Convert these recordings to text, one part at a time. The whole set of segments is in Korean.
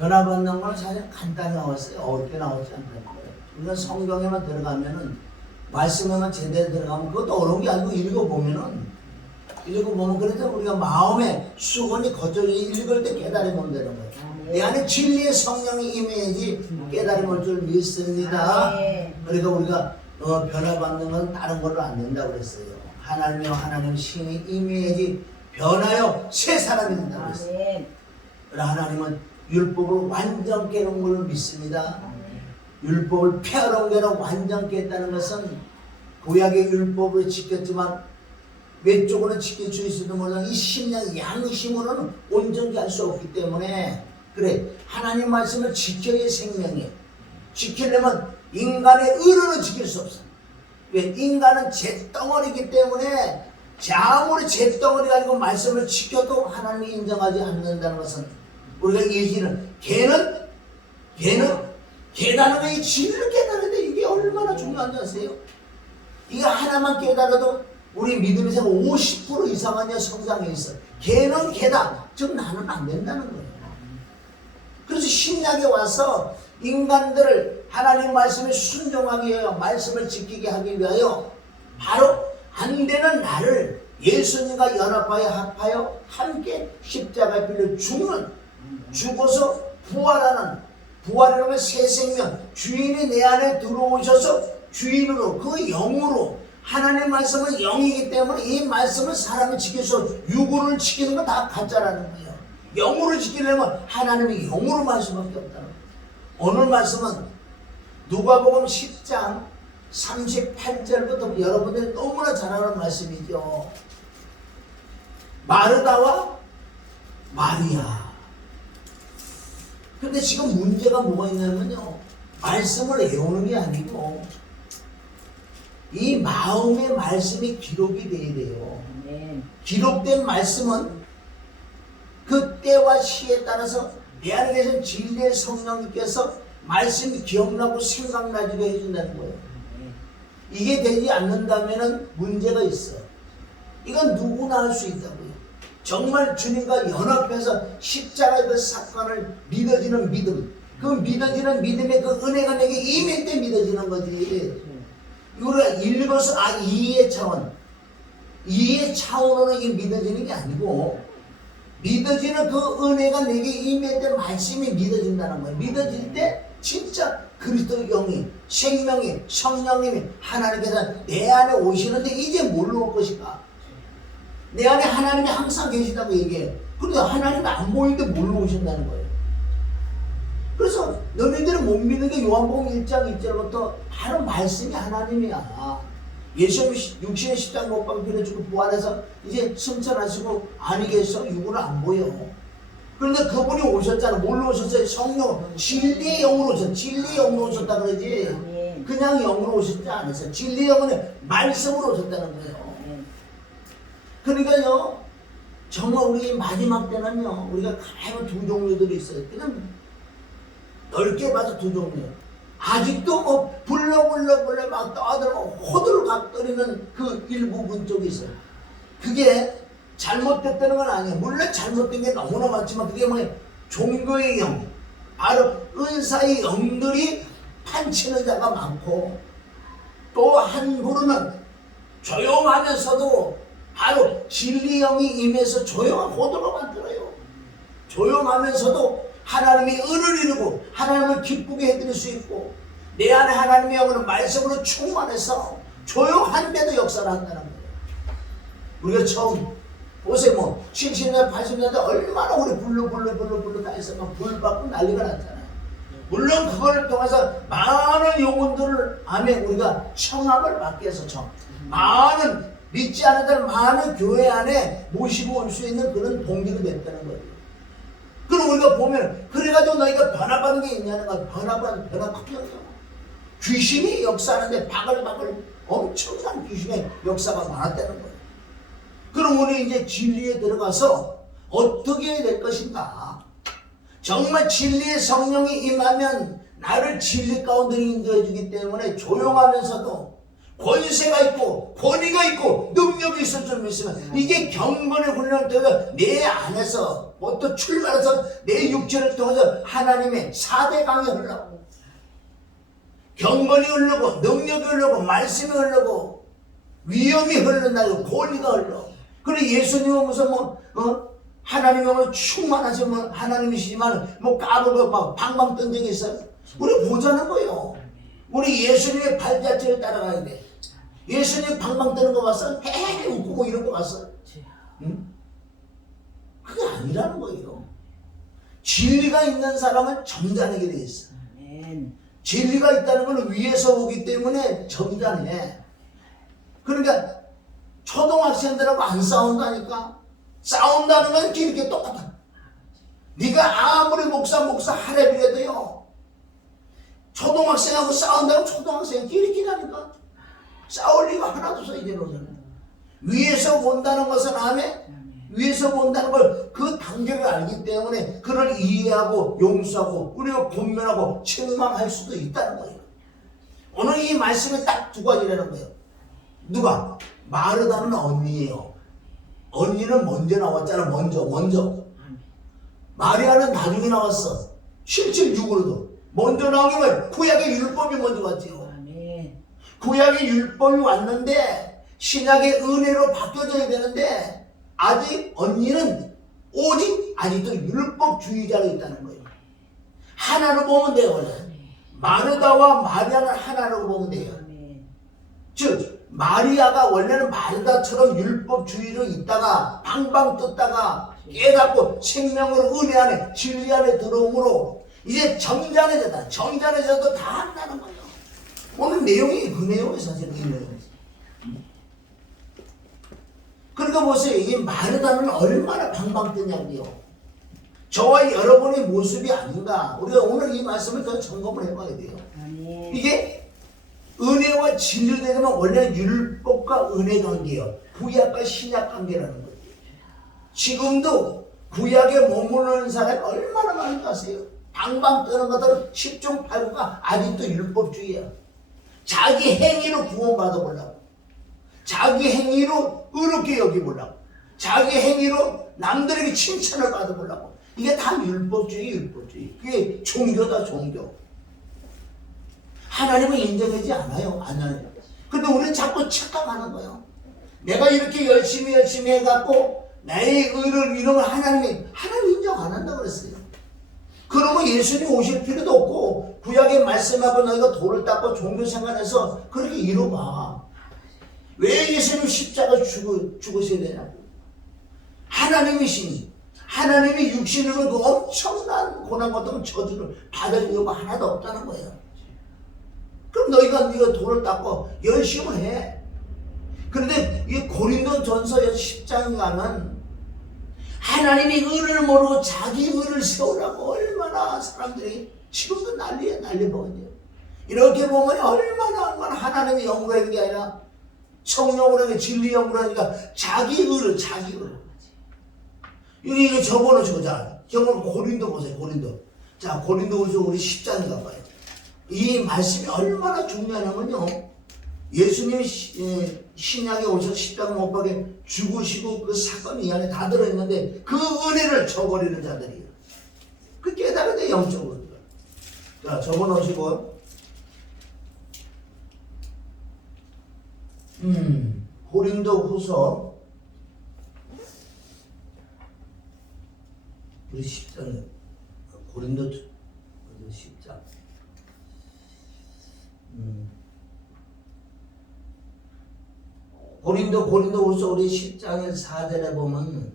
변화받는 건 사실 간단히 나왔어요. 어렵게 나오지 않는 거예요. 우리가 성경에만 들어가면은, 말씀에만 제대로 들어가면 그것도 어려운 게 아니고 읽어보면 그래서 우리가 마음에 수건이 거쳐져 읽을 때 깨달으면 되는 거예요. 내 안에 진리의 성령이 임해야지 깨달음 올 줄 믿습니다. 그러니까 우리가 변화받는 건 다른 걸로 안 된다고 그랬어요. 하나님이요 하나님 신이 임해야지 변하여 새 사람이 된다고 그랬어요. 그러나 하나님은 율법을 완전 깨는 걸 믿습니다. 율법을 폐허로 완전 깼다는 것은 구약의 율법을 지켰지만 외적으로는 지킬 수 있어도 몰라 이 심령 양심으로는 온전히 할 수 없기 때문에 그래 하나님 말씀을 지켜야 생명이에요. 지키려면 인간의 의로는 지킬 수 없어. 왜? 인간은 잿덩어리이기 때문에 아무리 잿덩어리 가지고 말씀을 지켜도 하나님이 인정하지 않는다는 것은 우리가 얘기는 걔는 깨달음의 진리를 깨달아야 돼. 이게 얼마나 중요한지 아세요? 이거 하나만 깨달아도 우리 믿음의 생활 50% 이상은 성장해 있어. 걔는 걔다. 즉 나는 안 된다는 거예요. 그래서 신약에 와서 인간들을 하나님 말씀에 순종하기 위하여 말씀을 지키게 하기 위하여 바로 안 되는 나를 예수님과 연합하여 합하여 함께 십자가에 빌려 죽어서 부활하는 새 생명 주인이 내 안에 들어오셔서 주인으로 그 영으로 하나님의 말씀은 영이기 때문에 이 말씀을 사람이 지켜서 육으로 지키는 건 다 가짜라는 거예요. 영으로 지키려면 하나님이 영으로 말 수밖에 없다는 거예요. 오늘 말씀은 누가복음 10장 38절부터 여러분들이 너무나 잘 아는 말씀이죠. 마르다와 마리아. 근데 지금 문제가 뭐가 있냐면요, 말씀을 외우는 게 아니고 이 마음의 말씀이 기록이 돼야 돼요. 기록된 말씀은 그 때와 시에 따라서 내 안에 계신 진리의 성령님께서 말씀이 기억나고 생각나지도 해준다는 거예요. 이게 되지 않는다면 문제가 있어요. 이건 누구나 할 수 있다고요. 정말 주님과 연합해서 십자가의 그 사건을 믿어지는 믿음, 그 믿어지는 믿음의 그 은혜가 내게 임할 때 믿어지는 거지. 우리가 읽어서 이해의 차원으로 이 믿어지는 게 아니고 믿어지는 그 은혜가 내게 임할 때 말씀이 믿어진다는 거예요. 믿어질 때 진짜 그리스도 영이 생명이 성령님이 하나님께서 내 안에 오시는데 이제 뭘로 올 것인가? 내 안에 하나님이 항상 계시다고 얘기해. 그런데 하나님이 안 보이는데 뭘로 오신다는 거예요. 그래서 너희들은 못 믿는 게 요한복음 1장 1절부터 바로 말씀이 하나님이야. 예수님 육신의 십자가 못 박혀 빌어주고 부활해서 이제 승천하시고 아니 계셔. 육으로 안 보여. 그런데 그분이 오셨잖아. 뭘로 오셨어요? 성령, 진리의 영으로 오셨어. 진리의 영으로 오셨다 그러지. 그냥 영으로 오셨지 않았어요. 진리의 영은 말씀으로 오셨다는 거예요. 그러니까요, 정말 우리 마지막 때는요, 우리가 가면 두 종류들이 있어요. 그냥 넓게 봐서 두 종류. 아직도 뭐 불러 막 떠들고 호들갑거리는 그 일부분 쪽이 있어요. 그게 잘못됐다는 건 아니에요. 물론 잘못된 게 너무나 많지만 그게 뭐예요? 종교의 영, 바로 은사의 영들이 판치는 자가 많고 또 한 부류는 조용하면서도 바로 진리 영이 임해서 조용한 호도로 만들어요. 조용하면서도 하나님의 은을 이루고 하나님을 기쁘게 해드릴 수 있고 내 안에 하나님의 영은 말씀으로 충만해서 조용한데도 역사를 한다는 거예요. 우리가 처음 보세요. 뭐 70년대 80년대 얼마나 우리 불러 다 해서 막 불 받고 난리가 났잖아요. 물론 그걸 통해서 많은 영혼들을 아멘 우리가 청함을 받기 위해서 많은 믿지 않은 자를 많은 교회 안에 모시고 올 수 있는 그런 동기가 됐다는 거예요. 그럼 우리가 보면 그래가지고 너희가 변화받는 게 있냐는 거야. 변화 크게 귀신이 역사하는데 바글바글 엄청난 귀신의 역사가 많았다는 거예요. 그럼 우리 이제 진리에 들어가서 어떻게 해야 될 것인가? 정말 진리의 성령이 임하면 나를 진리 가운데 인도해 주기 때문에 조용하면서도 권세가 있고 권위가 있고 능력이 있을 줄 믿으면 이게 경건의 훈련을 통해서 내 안에서 또 출발해서 내 육체를 통해서 하나님의 4대 강이 흘러고 경건이 흐르고 능력이 흐르고 말씀이 흐르고 위엄이 흐른다고 권위가 흘러. 그래 예수님은 무슨 하나님은 충만하시면 하나님이시지만 까불고 막 방방 뜬 적이 있어요? 우리 보자는 거예요. 우리 예수님의 발자취를 따라가야 돼. 예수님 방방 뜨는 거 봤어? 헤헤 웃고 이런 거 봤어? 응? 그게 아니라는 거예요. 진리가 있는 사람은 점잖게 돼 있어. 진리가 있다는 건 위에서 오기 때문에 점잖해. 그러니까 초등학생들하고 안 싸운다니까. 싸운다는 건 이렇게 똑같아. 네가 아무리 목사 하래비래도요, 초등학생하고 싸운다면 초등학생이 끼리끼리하니까 싸울 리가 하나도 없어. 이제는 위에서 본다는 것은 위에서 본다는 걸 그 단계를 알기 때문에 그를 이해하고 용서하고 우리가 권면하고 책망할 수도 있다는 거예요. 오늘 이 말씀이 딱 두 가지라는 거예요. 누가? 마르다는 언니예요. 언니는 먼저 나왔잖아. 먼저. 마리아는 나중에 나왔어. 776으로도 먼저 나오기 왜? 구약의 율법이 먼저 왔지요. 구약의 율법이 왔는데 신약의 은혜로 바뀌어져야 되는데 아직 언니는 오직 아직도 율법주의자로 있다는 거예요. 하나로 보면 돼요. 원래 마르다와 마리아는 하나로 보면 돼요. 즉 마리아가 원래는 마르다처럼 율법주의로 있다가 방방 떴다가 깨닫고 생명으로 은혜 안에 진리 안에 들어옴으로 이제 정잔해졌다. 정잔해져도 다 한다는 거예요. 오늘 내용이 그 내용이 사실은 이 내용. 그러니까 보세요. 이게 마르다는 얼마나 방방 뜨냐고요. 저와 여러분의 모습이 아닌가. 우리가 오늘 이 말씀을 더 점검을 해봐야 돼요. 이게 은혜와 진리로 되면 원래 율법과 은혜 관계예요. 구약과 신약 관계라는 거예요. 지금도 구약에 머무르는 사람이 얼마나 많은가 아세요? 방방 뜨는 것들은 10중 8구가 아직도 율법주의야. 자기 행위로 구원받아보려고, 자기 행위로 의롭게 여기보려고, 자기 행위로 남들에게 칭찬을 받아보려고. 이게 다 율법주의. 그게 종교다, 종교. 하나님은 인정하지 않아요. 안 하나요. 근데 우리는 자꾸 착각하는 거예요. 내가 이렇게 열심히 해갖고 나의 의를 이루면 하나님 인정 안 한다고 그랬어요. 그러면 예수님 오실 필요도 없고 구약의 말씀하고 너희가 돌을 닦고 종교생활에서 그렇게 이뤄봐. 왜 예수님 십자가 죽으셔야 되냐고. 하나님이시니 하나님이 육신으로 그 엄청난 고난 같은 저주를 받을 이유가 하나도 없다는 거예요. 그럼 네가 돌을 닦고 열심히 해. 그런데 이 고린도전서 10장에 가면 하나님이 의를 모르고 자기 의를 세우라고 얼마나 사람들이 지금도 난리 먹어요. 이렇게 보면 얼마나 하나님의 영광인 게 아니라 성령으로 하는 진리 영광으로 하니까 자기 의를. 이거 적어놓으시고, 자, 고린도 보세요, 고린도. 자, 고린도후서 우리 10장에 가봐요. 이 말씀이 얼마나 중요하냐면요. 예수님이 신약에 오셔서 십자가 못 박에 죽으시고 그 사건이 이 안에 다 들어있는데 그 은혜를 저버리는 자들이에요. 그 깨달아야 돼, 영적으로. 자, 적어놓으시고. 고린도후서 우리 10장에 고린도 10장. 고린도후서 우리 10장의 4절에 보면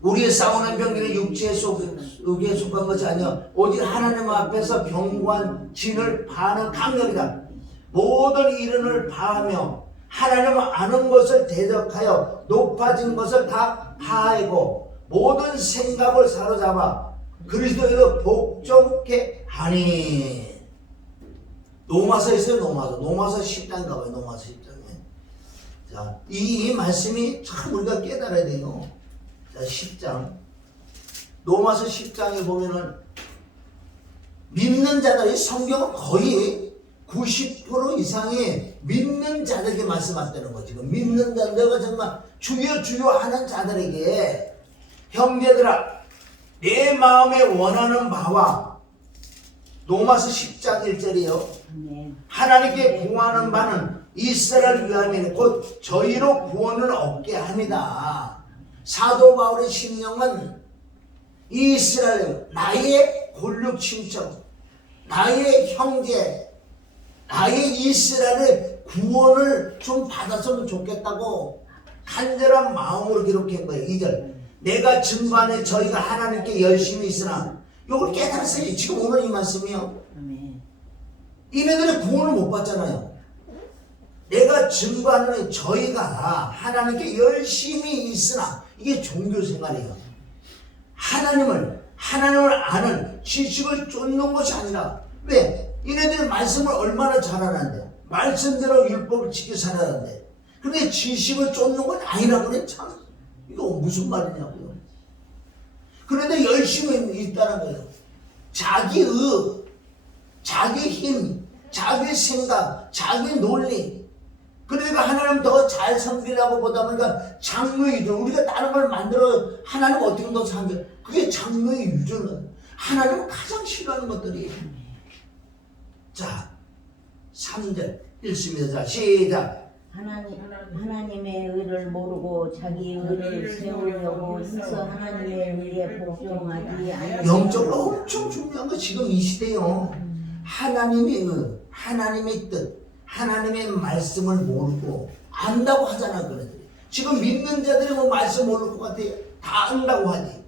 우리의 싸우는 병기는 육체에 속한 것이 아니라 오직 하나님 앞에서 병관 진을 파하는 강력이다. 모든 이른을 파하며 하나님을 아는 것을 대적하여 높아진 것을 다 파하고 모든 생각을 사로잡아 그리스도로 복종케 하니. 로마서 있어요. 로마서 10장 가봐요. 로마서 10장에. 자, 이 말씀이 참 우리가 깨달아야 돼요. 자, 10장. 로마서 10장에 보면은 믿는 자들이 성경은 거의 90% 이상이 믿는 자들에게 말씀하셨다는 거죠. 지금 믿는 자, 내가 정말 주여 하는 자들에게 형제들아 내 마음에 원하는 바와 로마서 10장 1절이요. 하나님께 구하는 바는 이스라엘을 위함이니 곧 저희로 구원을 얻게 합니다. 사도 바울의 심령은 이스라엘, 나의 골육 친척, 나의 형제, 나의 이스라엘의 구원을 좀 받았으면 좋겠다고 간절한 마음으로 기록한 거예요. 2절. 내가 증거하네 저희가 하나님께 열심히 있으나 이걸 깨달았어요. 지금 오늘 이 말씀이요. 이네들의 구원을 못 받잖아요. 내가 증거하는 저희가 하나님께 열심히 있으나 이게 종교생활이에요. 하나님을 아는 지식을 쫓는 것이 아니라 왜? 이네들이 말씀을 얼마나 잘하는데 말씀대로 율법을 지켜 살아는데 그런데 지식을 쫓는 건 아니라고 그래. 참 이거 무슨 말이냐고요. 그런데 열심히 있다는 거예요. 자기의 자기 힘, 자기 생각, 자기 논리. 그러니까 하나님 더 잘 섬기려고 보다 보니까 장로의 유전. 우리가 다른 걸 만들어 하나님 어떻게 더 섬겨. 그게 장로의 유전은 하나님은 가장 싫어하는 것들이에요. 자, 3절 읽습니다. 자, 시작. 하나님의 의를 모르고 자기 의를 세우려고 힘써 하나님의 의에 복종하지 않으며 영적으로 엄청 중요한 거 지금 이 시대요. 하나님의 의, 하나님의 뜻, 하나님의 말씀을 모르고 안다고 하잖아. 그래들이 지금 믿는 자들이 뭐 말씀 모를 것 같아요. 다 안다고 하지.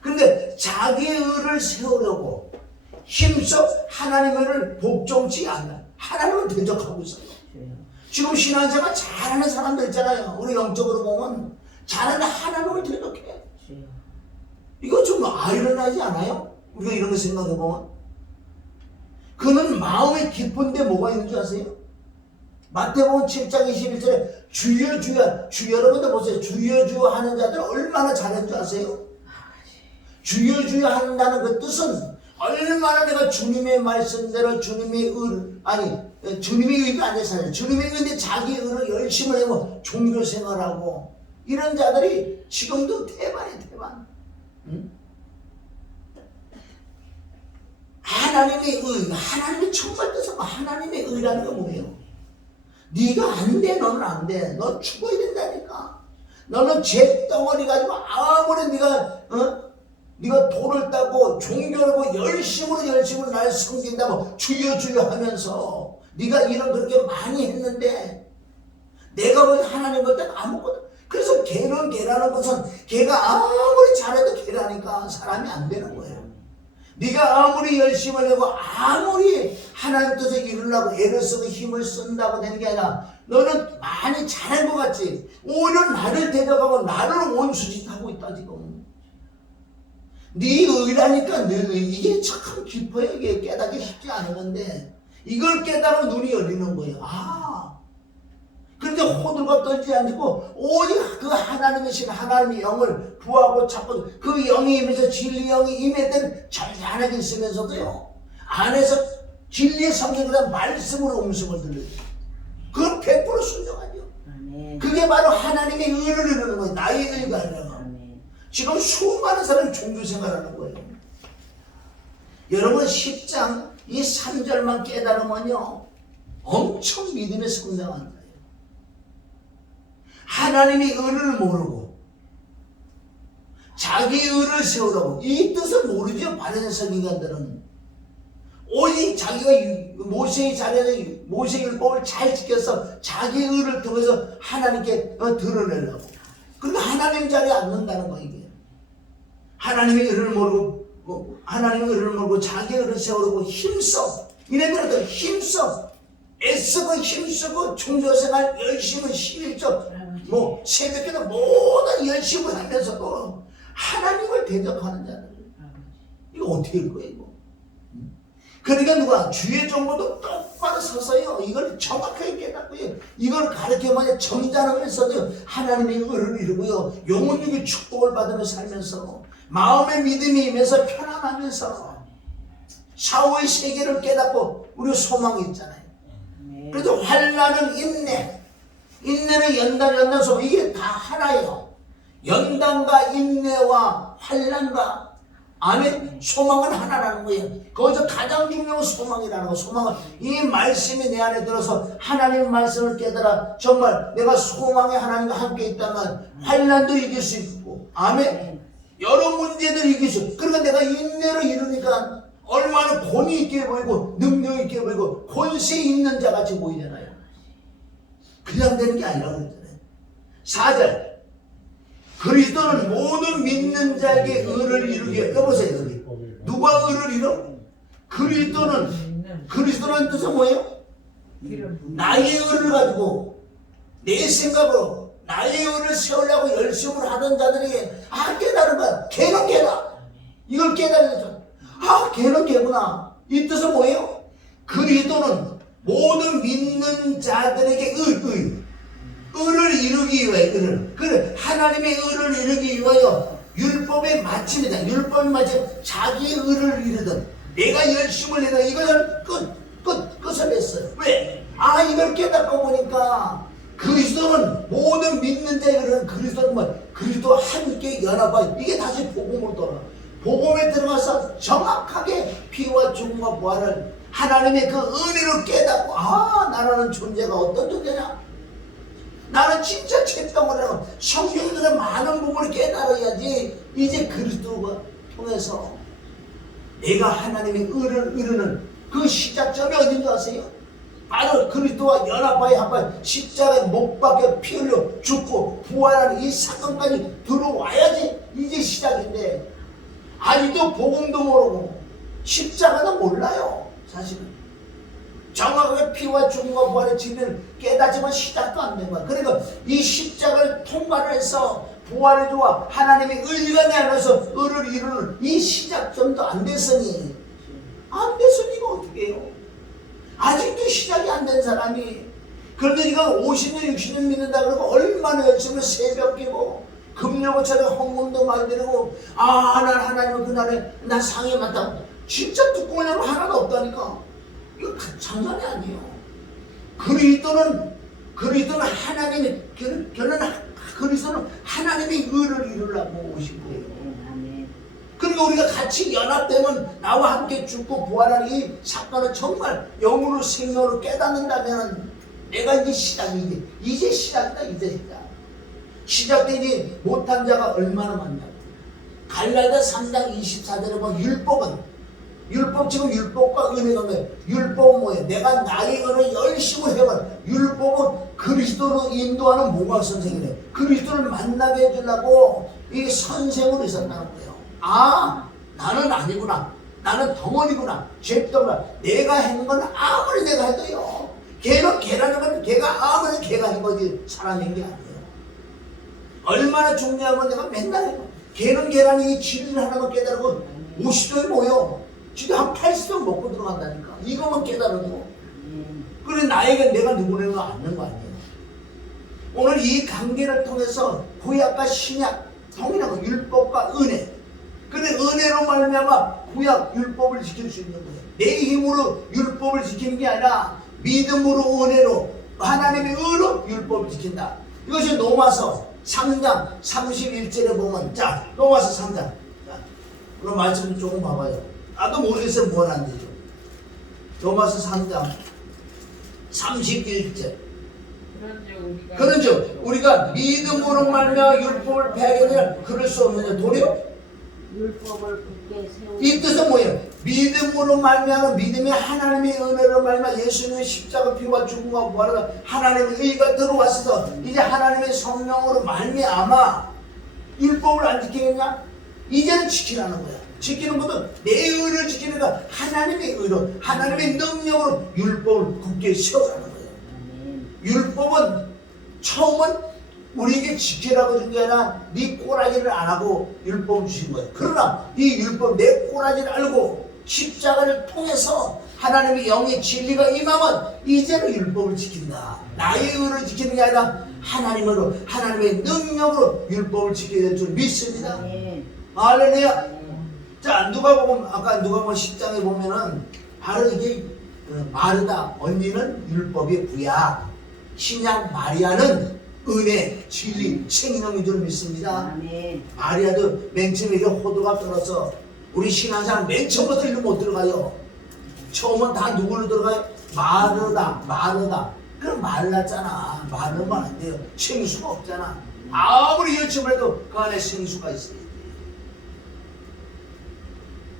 그런데 자기의 의를 세우려고 힘써 하나님의 의를 복종치 않아. 하나님을 대적하고 있어요. 지금 신앙생활 잘하는 사람들 있잖아요. 우리 영적으로 보면 잘하는 하나님을 대적해. 이거 좀 아이러니하지 않아요? 우리가 이런 거 생각해 보면 그는 마음이 깊은데 뭐가 있는 줄 아세요? 마태복음 7장 21절에 주여 주여 주여 여러분들 보세요. 주여 주여 하는 자들 얼마나 잘하는 줄 아세요? 주여 주여 한다는 그 뜻은 얼마나 내가 주님의 말씀대로 주님의 의를 주님의 의가 아니라 살아요. 주님의 의인데 자기 의를 열심히 하고 종교생활하고 이런 자들이 지금도 대반이에요. 대반. 응? 하나님의 의, 하나님의 정말 뜻은 하나님의 의라는 게 뭐예요? 네가 안 돼, 너는 안 돼. 너 죽어야 된다니까. 너는 죄덩어리 가지고 아무리 네가 돈을 따고 종교를 열심으로 나를 섬긴다고 주여 주여 하면서 네가 이런 그렇게 많이 했는데 내가 볼 하나님 볼 때는 아무것도. 그래서 개라는 것은 개가 아무리 잘해도 개라니까 사람이 안 되는 거예요. 네가 아무리 열심히 하고 아무리 하나님 뜻을 이루려고 애를 쓰고 힘을 쓴다고 되는 게 아니라 너는 많이 잘한 것 같지. 오히려 나를 대적하고 나를 원수짓하고 있다 지금. 네 의라니까 네 의. 이게 참 깊어요. 이게 깨닫기 쉽지 않은 건데 이걸 깨달으면 눈이 열리는 거예요. 그런데 호들갑 떨지 않고 오직 그 하나님이신 하나님의 영을 구하고 찾고 그 영이 임해서 진리 영이 임해된 잔잔하게 있으면서도요 안에서 진리의 성령보다 말씀으로 음성을 들려요. 그건 100% 순종하죠. 그게 바로 하나님의 의를 이루는 거예요. 나의 의가 아니라. 지금 수많은 사람이 종교생활하는 거예요. 여러분 10장 이 3절만 깨달으면요 엄청 믿음의 성장한다. 하나님의 의를 모르고 자기 의를 세우라고 이 뜻을 모르죠. 바리새인 인간들은 오직 자기가 모세의 자리에 모세의 율법을 잘 지켜서 자기 의를 통해서 하나님께 드러내려고. 그러니까 하나님 자리에 앉는다는 거 이게. 하나님의 의를 모르고 자기 의를 세우려고 힘써. 이네들은 힘써 애쓰고 종교생활 열심히 11조 새벽에도 모든 열심히 하면서도 하나님을 대적하는 자들. 이거 어떻게 할 거예요 이거? 그러니까 누가 주의 정보도 똑바로 서서요 이걸 정확하게 깨닫고요 이걸 가르쳐만 점잖으면서도 하나님의 의를 이루고요 영혼육의 축복을 받으며 살면서 마음의 믿음이 임해서 편안하면서 사후의 세계를 깨닫고 우리 소망이 있잖아요. 그래서 환난은 인내는 연단 소망 이게 다 하나예요. 연단과 인내와 환난과 아멘. 소망은 하나라는 거예요. 거기서 가장 중요한 소망이라는 거. 소망은 이 말씀이 내 안에 들어서 하나님의 말씀을 깨달아 정말 내가 소망의 하나님과 함께 있다면 환난도 이길 수 있고, 아멘. 여러 문제들 이길 수 있고, 그러니까 내가 인내를 이루니까 얼마나 권위 있게 보이고 능력 있게 보이고 권세 있는 자 같이 보이잖아요. 그냥 되는 게 아니라고 그랬잖아요. 4절, 그리스도는 모든 믿는 자에게 의를 이루게. 여보세요. 여기 누가 의를 이뤄? 그리스도라는 뜻은 뭐예요? 나의 의를 가지고 내 생각으로 나의 의를 세우려고 열심을 하던 자들에게 깨달은 거야. 걔는 걔다. 이걸 깨달으죠. 걔는 걔구나. 이 뜻은 뭐예요? 그리스도는 모든 믿는 자들에게 의를 이루기 위하여, 의를. 그래, 하나님의 의를 이루기 위하여 율법의 마침이다. 율법의 마침, 자기의 의를 이루든 내가 열심을 내다 이것을 끝을 냈어요. 왜? 이걸 깨닫고 보니까 그리스도는 모든 믿는 자의 의를, 그리스도는 뭐 그리스도와 함께 연합하여, 이게 다시 복음으로 돌아가. 복음에 들어가서 정확하게 피와 죽음과 부활을 하나님의 그 은혜로 깨닫고, 나라는 존재가 어떤 존재냐? 나는 진짜 책덩어리라고 성경들의 많은 부분을 깨달아야지 이제 그리스도가 통해서 내가 하나님의 의를 이루는 그 시작점이 어딘지 아세요? 바로 그리스도와 연합하여 한번 십자가에 못 박혀 피 흘려 죽고 부활하는 이 사건까지 들어와야지 이제 시작인데, 아직도 복음도 모르고 십자가도 몰라요. 사실은 정확하게 피와 죽음과 부활의 진리를 깨닫지만 시작도 안 된 거야. 그러니까 이 십자가를 통과를 해서 부활의 주와 하나님의 의가 내 안에서 의를 이루는 이 시작점도 안 됐으니 이거 어떻게 해요? 아직도 시작이 안 된 사람이, 그런데 이거 50년 60년 믿는다 그러고 얼마나 열심히 새벽 기고 금요일 차례 헌금도 많이 드리고, 난 하나님은 그날에 나 상에 맞다고. 진짜 뚜껑으로 하나도 없다니까. 이거 장난이 아니에요. 그리스도는 하나님의, 그리스도는 하나님의 의를 이루려고 오신 거예요. 그러니까 우리가 같이 연합되면 나와 함께 죽고 부활하는 이 사건을 정말 영으로 생명으로 깨닫는다면 내가 이제 시작이지. 이제 시작이다. 이제 시작. 시작되지 못한 자가 얼마나 많냐. 갈라디아 3장 24절에 보면 율법, 지금 율법과 은혜가 뭐예요? 율법은 뭐예요? 내가 나의 은혜를 열심히 해봐. 율법은 그리스도로 인도하는 목학 선생이래. 그리스도를 만나게 해주려고 이 선생으로 있었다는 거예요. 나는 아니구나. 나는 덩어리구나. 죄덩어리구나. 내가 한 건 아무리 내가 해도요. 걔는 걔라는 건 걔가 아무리 걔가 한 거지 사람인 게 아니에요. 얼마나 중요한 건 내가 맨날 해요. 걔는 걔라는 이 진리를 하나만 깨달고 50도에 모여. 지금 한 80점 먹고 들어간다니까. 이거만 깨달아도. 그래, 나에게 내가 누구냐는 거 아는 거 아니에요. 오늘 이 관계를 통해서 구약과 신약, 통일하고 율법과 은혜. 근데 은혜로 말미암아 구약 율법을 지킬 수 있는 거예요. 내 힘으로 율법을 지키는 게 아니라 믿음으로 은혜로 하나님의 의로 율법을 지킨다. 이것이 로마서 3장 31절에 보면, 자, 로마서 3장. 자, 그럼 말씀 조금 봐봐요. 나도 모르겠어요. 뭐는 안 되죠. 로마서 3장 31절. 그런즉 우리가 믿음으로 말미암아 율법을 배경이라 그럴 수 없느냐. 도리어 율법을 굳게 세우고. 이 뜻은 뭐예요? 믿음으로 말미암아, 믿음이 하나님의 은혜로 말미암아 예수님의 십자가 피와 죽음과 부활로 하나님의 의가 들어왔어서 이제 하나님의 성령으로 말미암아 율법을 안 지키겠냐? 이제는 지키라는 거야. 지키는 것도 내 의를 지키는 거, 하나님의 의로, 하나님의 능력으로 율법을 굳게 세우라는 거예요. 율법은 처음은 우리에게 지키라고 준 게 아니라 네 꼬라지를 안 하고 율법을 주신 거예요. 그러나 이 율법, 내 꼬라지를 알고 십자가를 통해서 하나님의 영의 진리가 임하면 이제는 율법을 지킨다. 나의 의를 지키는 게 아니라 하나님으로, 하나님의 능력으로 율법을 지켜야 될 줄 믿습니다. 할렐루야. 자, 아까 누가복음 10장에 보면은 바로 이게 마르다 언니는 율법의 구약, 신약 마리아는 은혜, 진리, 생명인 줄 믿습니다. 아멘. 마리아도 맨 처음에 호두가 떨어서 우리 신앙생활 맨 처음부터 일로 못 들어가요. 처음은 다 누구로 들어가요? 마르다. 그럼 말랐잖아. 마르면 안 돼요. 생수가 없잖아. 아무리 열심을 해도 그 안에 생수가 있어요.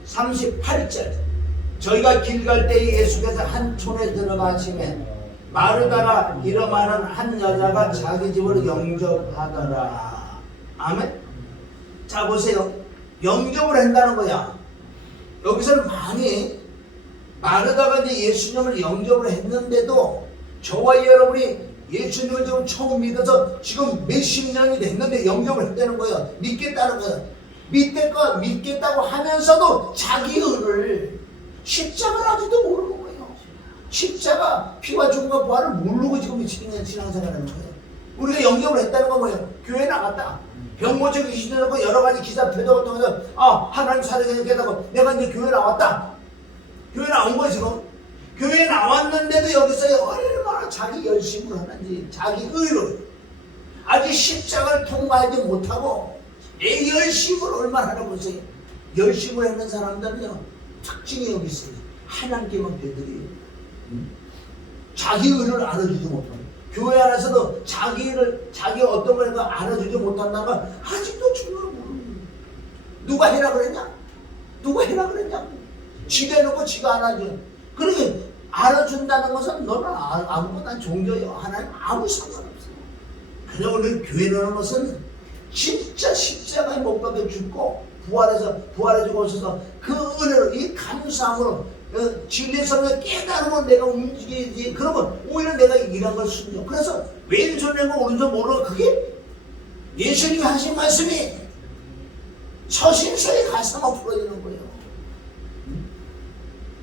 38절. 저희가 길 갈 때 예수께서 한 촌에 들어가시면 마르다라 이름하는 한 여자가 자기 집을 영접하더라. 아멘. 자 보세요. 영접을 한다는 거야. 여기서는 많이 마르다가 이제 예수님을 영접을 했는데도 저와 여러분이 예수님을 지금 처음 믿어서 지금 몇십 년이 됐는데 영접을 했다는 거예요. 믿겠다는 거예요. 믿겠다고 하면서도 자기 의를 십자가를 아직도 모르는 거예요. 십자가 피와 죽음과 부활을 모르고 지금 신앙생활을 하는 거예요. 우리가 영접을 했다는 건 뭐예요? 교회 나갔다. 병고쳐 귀신들고 여러 가지 기사 표적을 통해서 하나님 사랑을 깨닫고 내가 이제 교회 나왔다. 교회 나온 거예요 지금. 교회 나왔는데도 여기서 얼마나 자기 열심을 하는지 자기 의로 아직 십자가를 통과하지 못하고 내 열심을 얼마나 하나 보세요. 열심을 하는 사람들은요 특징이 여기 있어요. 하나님께만 배들이에요. 자기 의를 알아주지 못하고 교회 안에서도 자기 어떤 걸 알아주지 못한다는 건 아직도 중요한 거예요. 누가 해라 그랬냐? 누가 해라 그랬냐? 지가 해놓고 지가 알아줘. 그러게 알아준다는 것은 너는 아무거나 종교요. 하나님 아무 상관없어요. 그냥 우리 교회라는 것은 진짜 십자가에 못 박혀 죽고 부활해주고 오셔서 그 은혜로 이 감사함으로 진리의 성령을 깨달으면 내가 움직이지. 그러면 오히려 내가 일한 걸 순종. 그래서 왼손이고 오른손 모르고 그게 예수님이 하신 말씀이 서신서에 가사가 풀어지는 거예요.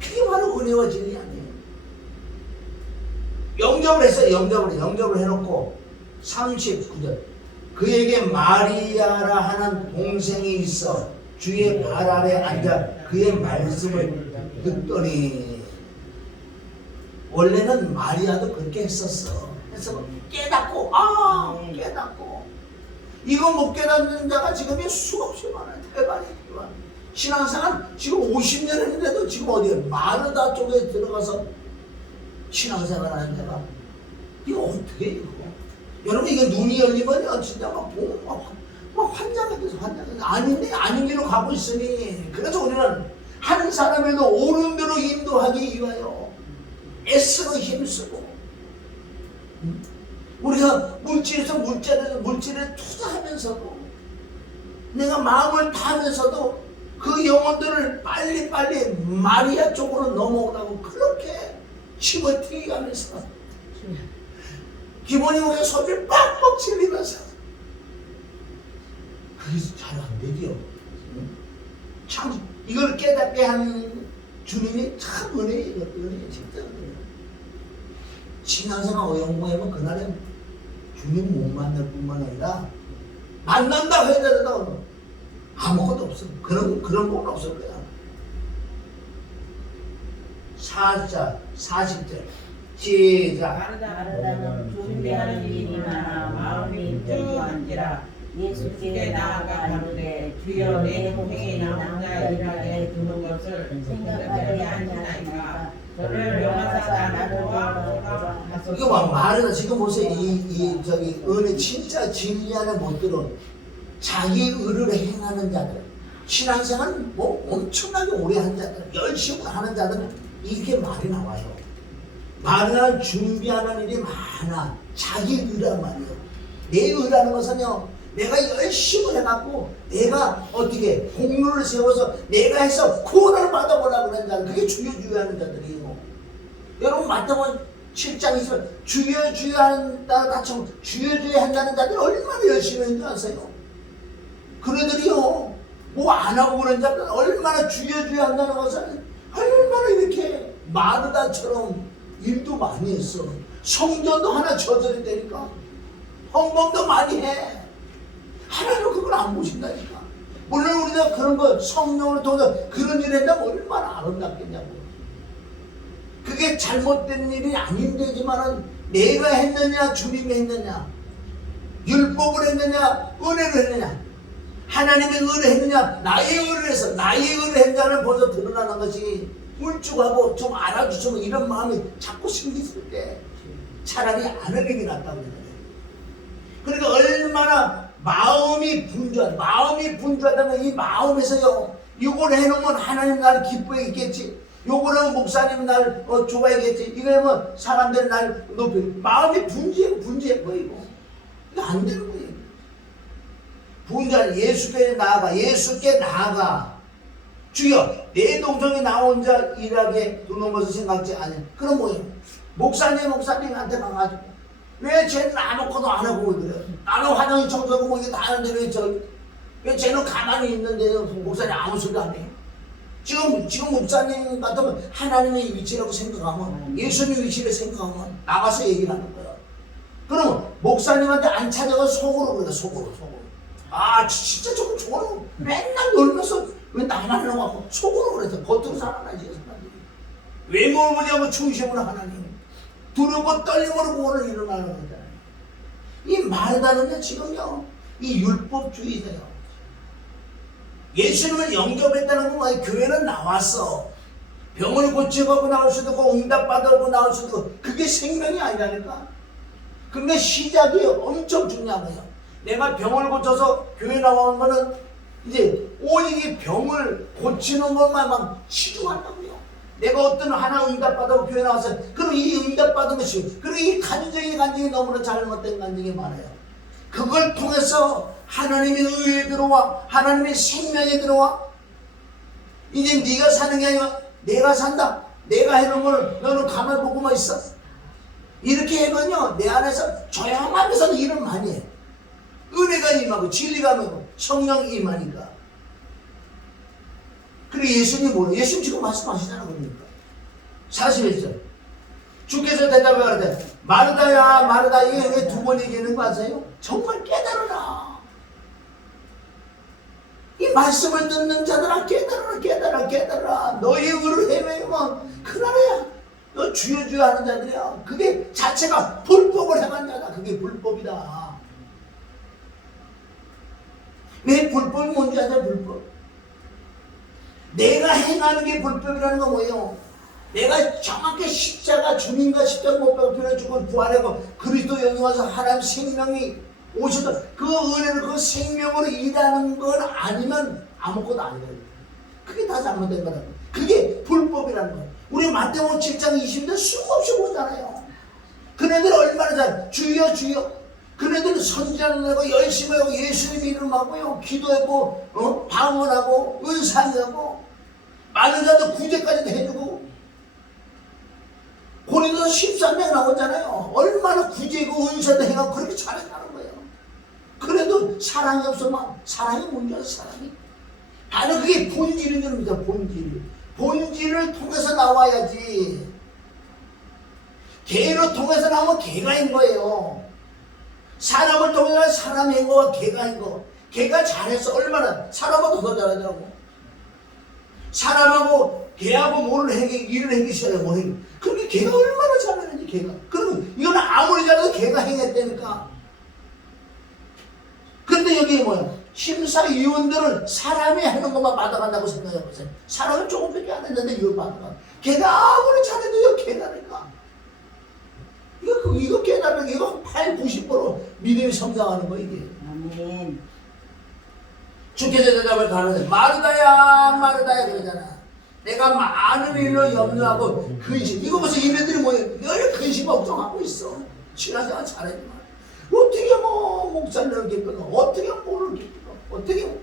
그게 바로 은혜와 진리 아니에요. 영접을 했어요. 영접을 해놓고 39절 그에게 마리아라 하는 동생이 있어 주의 발 아래 앉아 그의 말씀을 듣더니 원래는 마리아도 그렇게 했었어. 그래서 깨닫고 이거 못 깨닫는 자가 지금 수없이 많아요. 대단히지만 신앙생활 지금 50년 했는데도 지금 어디에 마르다 쪽에 들어가서 신앙생활 하는 자가 이거 어떻게 해요? 여러분 이거 눈이 열리면 진짜 막 환장이 돼서 아닌데 아닌 길로 가고 있으니 그래서 우리는 한 사람에도 옳은 대로 인도하기 위하여 애쓰고 힘쓰고 우리가 물질에 투자하면서도 내가 마음을 다하면서도 그 영혼들을 빨리빨리 마리아 쪽으로 넘어오라고 그렇게 집어튀기 가면서 기본이 우리가 소리를 빡빡 질리면서 그게 잘 안 되죠. 참 이걸 깨닫게 한 주님이 참 은혜예요. 진짜 은혜예요. 신앙생활 어영부하면 그날에 주님 못 만날 뿐만 아니라 만난다고 해야 되더라도 아무것도 없어. 그런 건 없을 거야. 40절 시작. 마르다는 준비하는 일이 많아 마음이 뜸한지라 예수께 나아가 가로되 주여 내 동생이 나 혼자 일하게 두는 것을 생각하지 아니하나이까 저를 명하사 나를 도와주소서 하소서. 이거 봐 말이다. 지금 보세요. 저기 은혜 진짜 진리 안에 못 들어 자기 의를 행하는 자들 신앙생활 뭐 엄청나게 오래 한 자들 열심히 하는 자들은 이렇게 말이 나와요. 말을 준비하는 일이 많아. 자기 의란 말이에요. 내 의라는 것은요 내가 열심히 해갖고 내가 어떻게 공로를 세워서 내가 해서 구원을 받아보려고 하는 자들 그게 주여주여하는 자들이에요. 여러분 마태복음 7장 있으면 주여주여한다 주여주여 한다는 자들이 얼마나 열심히 했는지 아세요? 그네들이요 뭐 안 하고 그런 자들은 얼마나 주여주여 한다는 것은 얼마나 이렇게 마르다처럼 일도 많이 했어. 성전도 하나 저절이 되니까 헌금도 많이 해. 하나님은 그걸 안 보신다니까. 물론 우리가 그런 거 성령을 통해서 그런 일 했다면 얼마나 아름답겠냐고. 그게 잘못된 일이 아닌데지만은 내가 했느냐 주님이 했느냐 율법을 했느냐 은혜를 했느냐 하나님의 의를 했느냐 나의 의를 해서 나의 의를 했냐는 벌써 드러나는 것이 울쭉하고 좀 알아주시면 이런 마음이 자꾸 생기실 때 차라리 안 하는 게 낫다고 그래요. 그러니까 얼마나 마음이 분주하다면 이 마음에서요 이걸 해놓으면 하나님 나를 기뻐해 있겠지, 요거는 목사님 날 좋아하겠지, 이거는 사람들이 날 높여, 마음이 분주해 보이고 이거 안 되는 거예요. 분주한 예수께 나아가 주여 내 동성이 나 혼자 일하게 두는 것을 생각지 않아. 그럼 뭐예요? 목사님한테 가가지고 왜 쟤는 아무것도 안 하고 그래? 나는 화장실 청소하고 뭐 이게 다 하는데 왜 쟤는 가만히 있는데 목사님 아무 소리 안 해? 지금 목사님 같으면 하나님의 위치라고 생각하면, 예수님의 위치를 생각하면 나가서 얘기를 하는 거야. 그럼 목사님한테 안 찾아가 속으로 그래. 속으로. 아 진짜 저거 좋아요. 맨날 놀면서 왜 나만 해놓고 속으로 그래서 겉으로 살아나지 사람들이. 외모를 보냐고 중심으로 하나님, 두렵고 떨림으로 구원을 일어나는 거잖아요. 이 마르다는요 지금요 이 율법주의자요. 예수님을 영접했다는 건 교회는 나왔어. 병을 고치고 나올 수도 있고 응답받고 나올 수도 있고 그게 생명이 아니라니까. 그게 시작이 엄청 중요한 거예요. 내가 병을 고쳐서 교회 나오는 거는 이제 오직 이 병을 고치는 것만 막 치중한다고요. 내가 어떤 하나 응답받고 교회 나와서 그럼 이 응답받은 것이, 그리고 이 간증이 너무나 잘못된 간증이 많아요. 그걸 통해서 하나님의 의에 들어와, 하나님의 생명에 들어와. 이제 네가 사는 게 아니라 내가 산다. 내가 해놓은 걸 너는 가만 보고만 있어. 이렇게 하면요 내 안에서 조용하면서도 일을 많이 해. 은혜가 임하고 진리가 임하고 성령이 임하니까. 그리고 예수님이 뭐예요? 예수님 지금 말씀하시잖아. 그러니까 41절 주께서 대답해 가라되 마르다야 이게 왜 두 번 얘기하는 거 아세요? 정말 깨달으라. 이 말씀을 듣는 자들아 깨달으라. 너의 의를 헤매면 그날이야. 너 주여 하는 자들이야. 그게 자체가 불법을 행한 자다. 그게 불법이다. 왜 불법이 뭔지 아세요? 불법. 내가 행하는 게 불법이라는 건 뭐예요? 내가 정확히 십자가 주님과 십자가 못 박아 피를 주고 부활하고 그리스도 영이 와서 하나님 생명이 오셔서 그 은혜를 그 생명으로 일하는 건 아니면 아무것도 아니에요. 그게 다 잘못된 거라고. 그게 불법이라는 거예요. 우리 마태복음 7장 20절 수없이 보잖아요. 그네들 얼마나 잘 주여 그네들은 선지자를 하고 열심히 하고 예수님 이름하고요 기도하고 방언하고 은사하고 많은 자도 구제까지도 해주고. 고린도서 13장 나오잖아요. 얼마나 구제고 은사도 해가고 그렇게 잘했다는 거예요. 그래도 사랑이 없으면 사랑이 뭔지 알아요? 사랑이 바로 그게 본질인 겁니다. 본질을 통해서 나와야지. 개로 통해서 나오면 개가인 거예요. 사람을 통해서 사람인 거와 개가인 거. 개가 잘해서 얼마나 사람보다 더 잘하더라고. 사람하고 개하고 일을 하기 시작해. 그렇게 개가 얼마나 잘하는지 개가. 그러면 이거는 아무리 잘해도 개가 행했다니까. 근데 여기 뭐야? 심사위원들은 사람이 하는 것만 받아간다고 생각해보세요. 사람은 조금밖에 안 했는데 이걸 받아가. 걔가 아무리 잘해도 걔다니까. 이거 깨달으면 이거 80~90% 믿음이 성장하는 거야 이게. 아멘. 주께서 대답을 가라되 마르다야 그러잖아. 내가 많은 일로 염려하고 근심. 이거 벌써 이네들이 뭐예요? 늘 근심 걱정하고 있어. 신앙생활 잘하지만 어떻게 목사님을 기쁘나, 어떻게 뭐를 기쁘나, 어떻게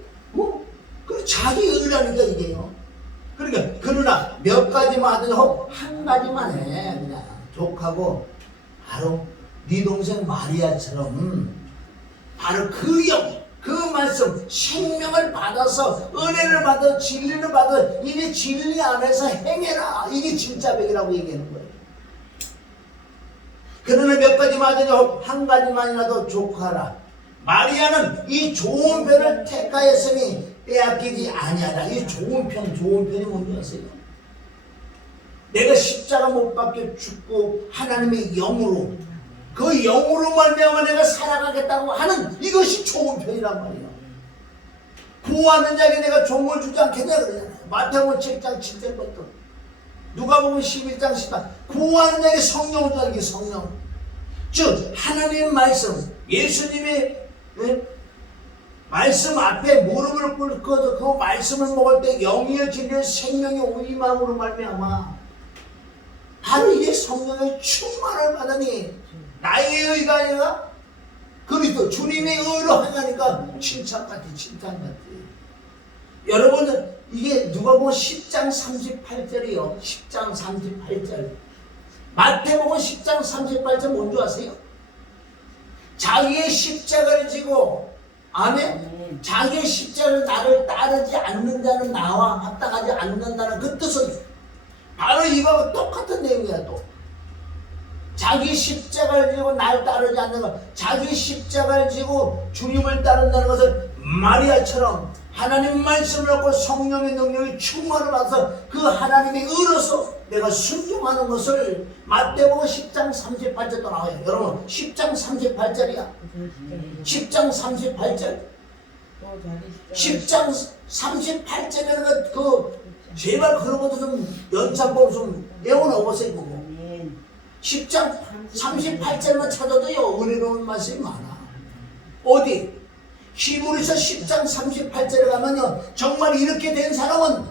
그 자기 의라니까 이게요. 그러니까 그러나 몇 가지만 하더라도 한 가지만 해. 그냥 족하고 바로 네 동생 마리아처럼 바로 그 말씀 생명을 받아서 은혜를 받아 진리를 받아 이제 진리 안에서 행해라. 이게 진짜 백이라고 얘기하는 거예요. 그러나 몇 가지만 하더라도 한 가지만이라도 족하라. 마리아는 이 좋은 편을 택하였으니 빼앗기지 아니하라. 이 좋은 편이 뭔지 아세요? 내가 십자가 못 박혀 죽고 하나님의 영으로 그 영으로 말미암아 내가 살아가겠다고 하는 이것이 좋은 편이란 말이에요. 구하는 자에게 내가 종을 주지 않겠냐 그러잖아요. 마태복음 7장 7절부터 누가복음 11장 10절 구하는 자에게 성령을 주는 게 성령. 즉 하나님의 말씀, 예수님의 말씀 앞에 무릎을 꿇고서 그 말씀을 먹을 때 영이여 진리여 생명이 오니 마음으로 말미암아 바로 이게 성령의 충만을 받으니 나의 의가 아니라 그리스도 주님의 의로 행하니까 칭찬받지 칭찬받지. 여러분은 이게 누가복음 10장 38절이요 10장 38절 마태복음 10장 38절 뭔지 아세요? 자기의 십자가를 지고 아멘. 자기의 십자가를 나를 따르지 않는 자는 나와 합당하지 않는다는 그 뜻은 바로 이거하고 똑같은 내용이야. 또 자기 십자가를 지고 날 따르지 않는 것, 자기 십자가를 지고 주님을 따른다는 것은 마리아처럼 하나님 말씀을 얻고 성령의 능력이 충만을 받아서 그 하나님의 의로서 내가 순종하는 것을 마태복음 10장 38절도 나와요. 여러분 10장 38절이야. 10장 38절 10장 38절이라는 그 제발 그런 것도 좀 연산법 좀 외워놓으세요. 보고 10장 38절만 찾아도요 은혜로운 말씀이 많아. 어디? 히브리서 10장 38절에 가면요 정말 이렇게 된 사람은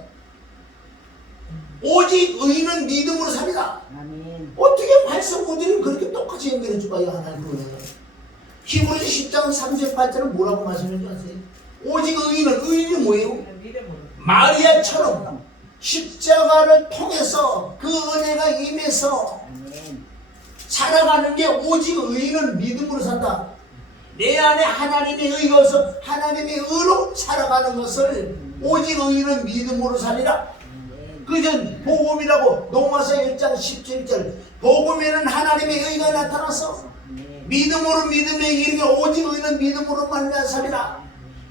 오직 의인은 믿음으로 살리라. 어떻게 말씀 구절이 그렇게 똑같이 연결해 줘봐요 하나님은. 히브리서 10장 38절은 뭐라고 말씀하는지 아세요? 오직 의인이 뭐예요? 마리아처럼 십자가를 통해서 그 은혜가 임해서 살아가는 게 오직 의인은 믿음으로 산다. 내 안에 하나님의 의가 없어 하나님의 의로 살아가는 것을 오직 의인은 믿음으로 살리라. 그전 복음이라고 로마서 1장 17절 복음에는 하나님의 의가 나타나서 믿음으로 믿음에 이르게 오직 의인은 믿음으로 말미암아 살리라.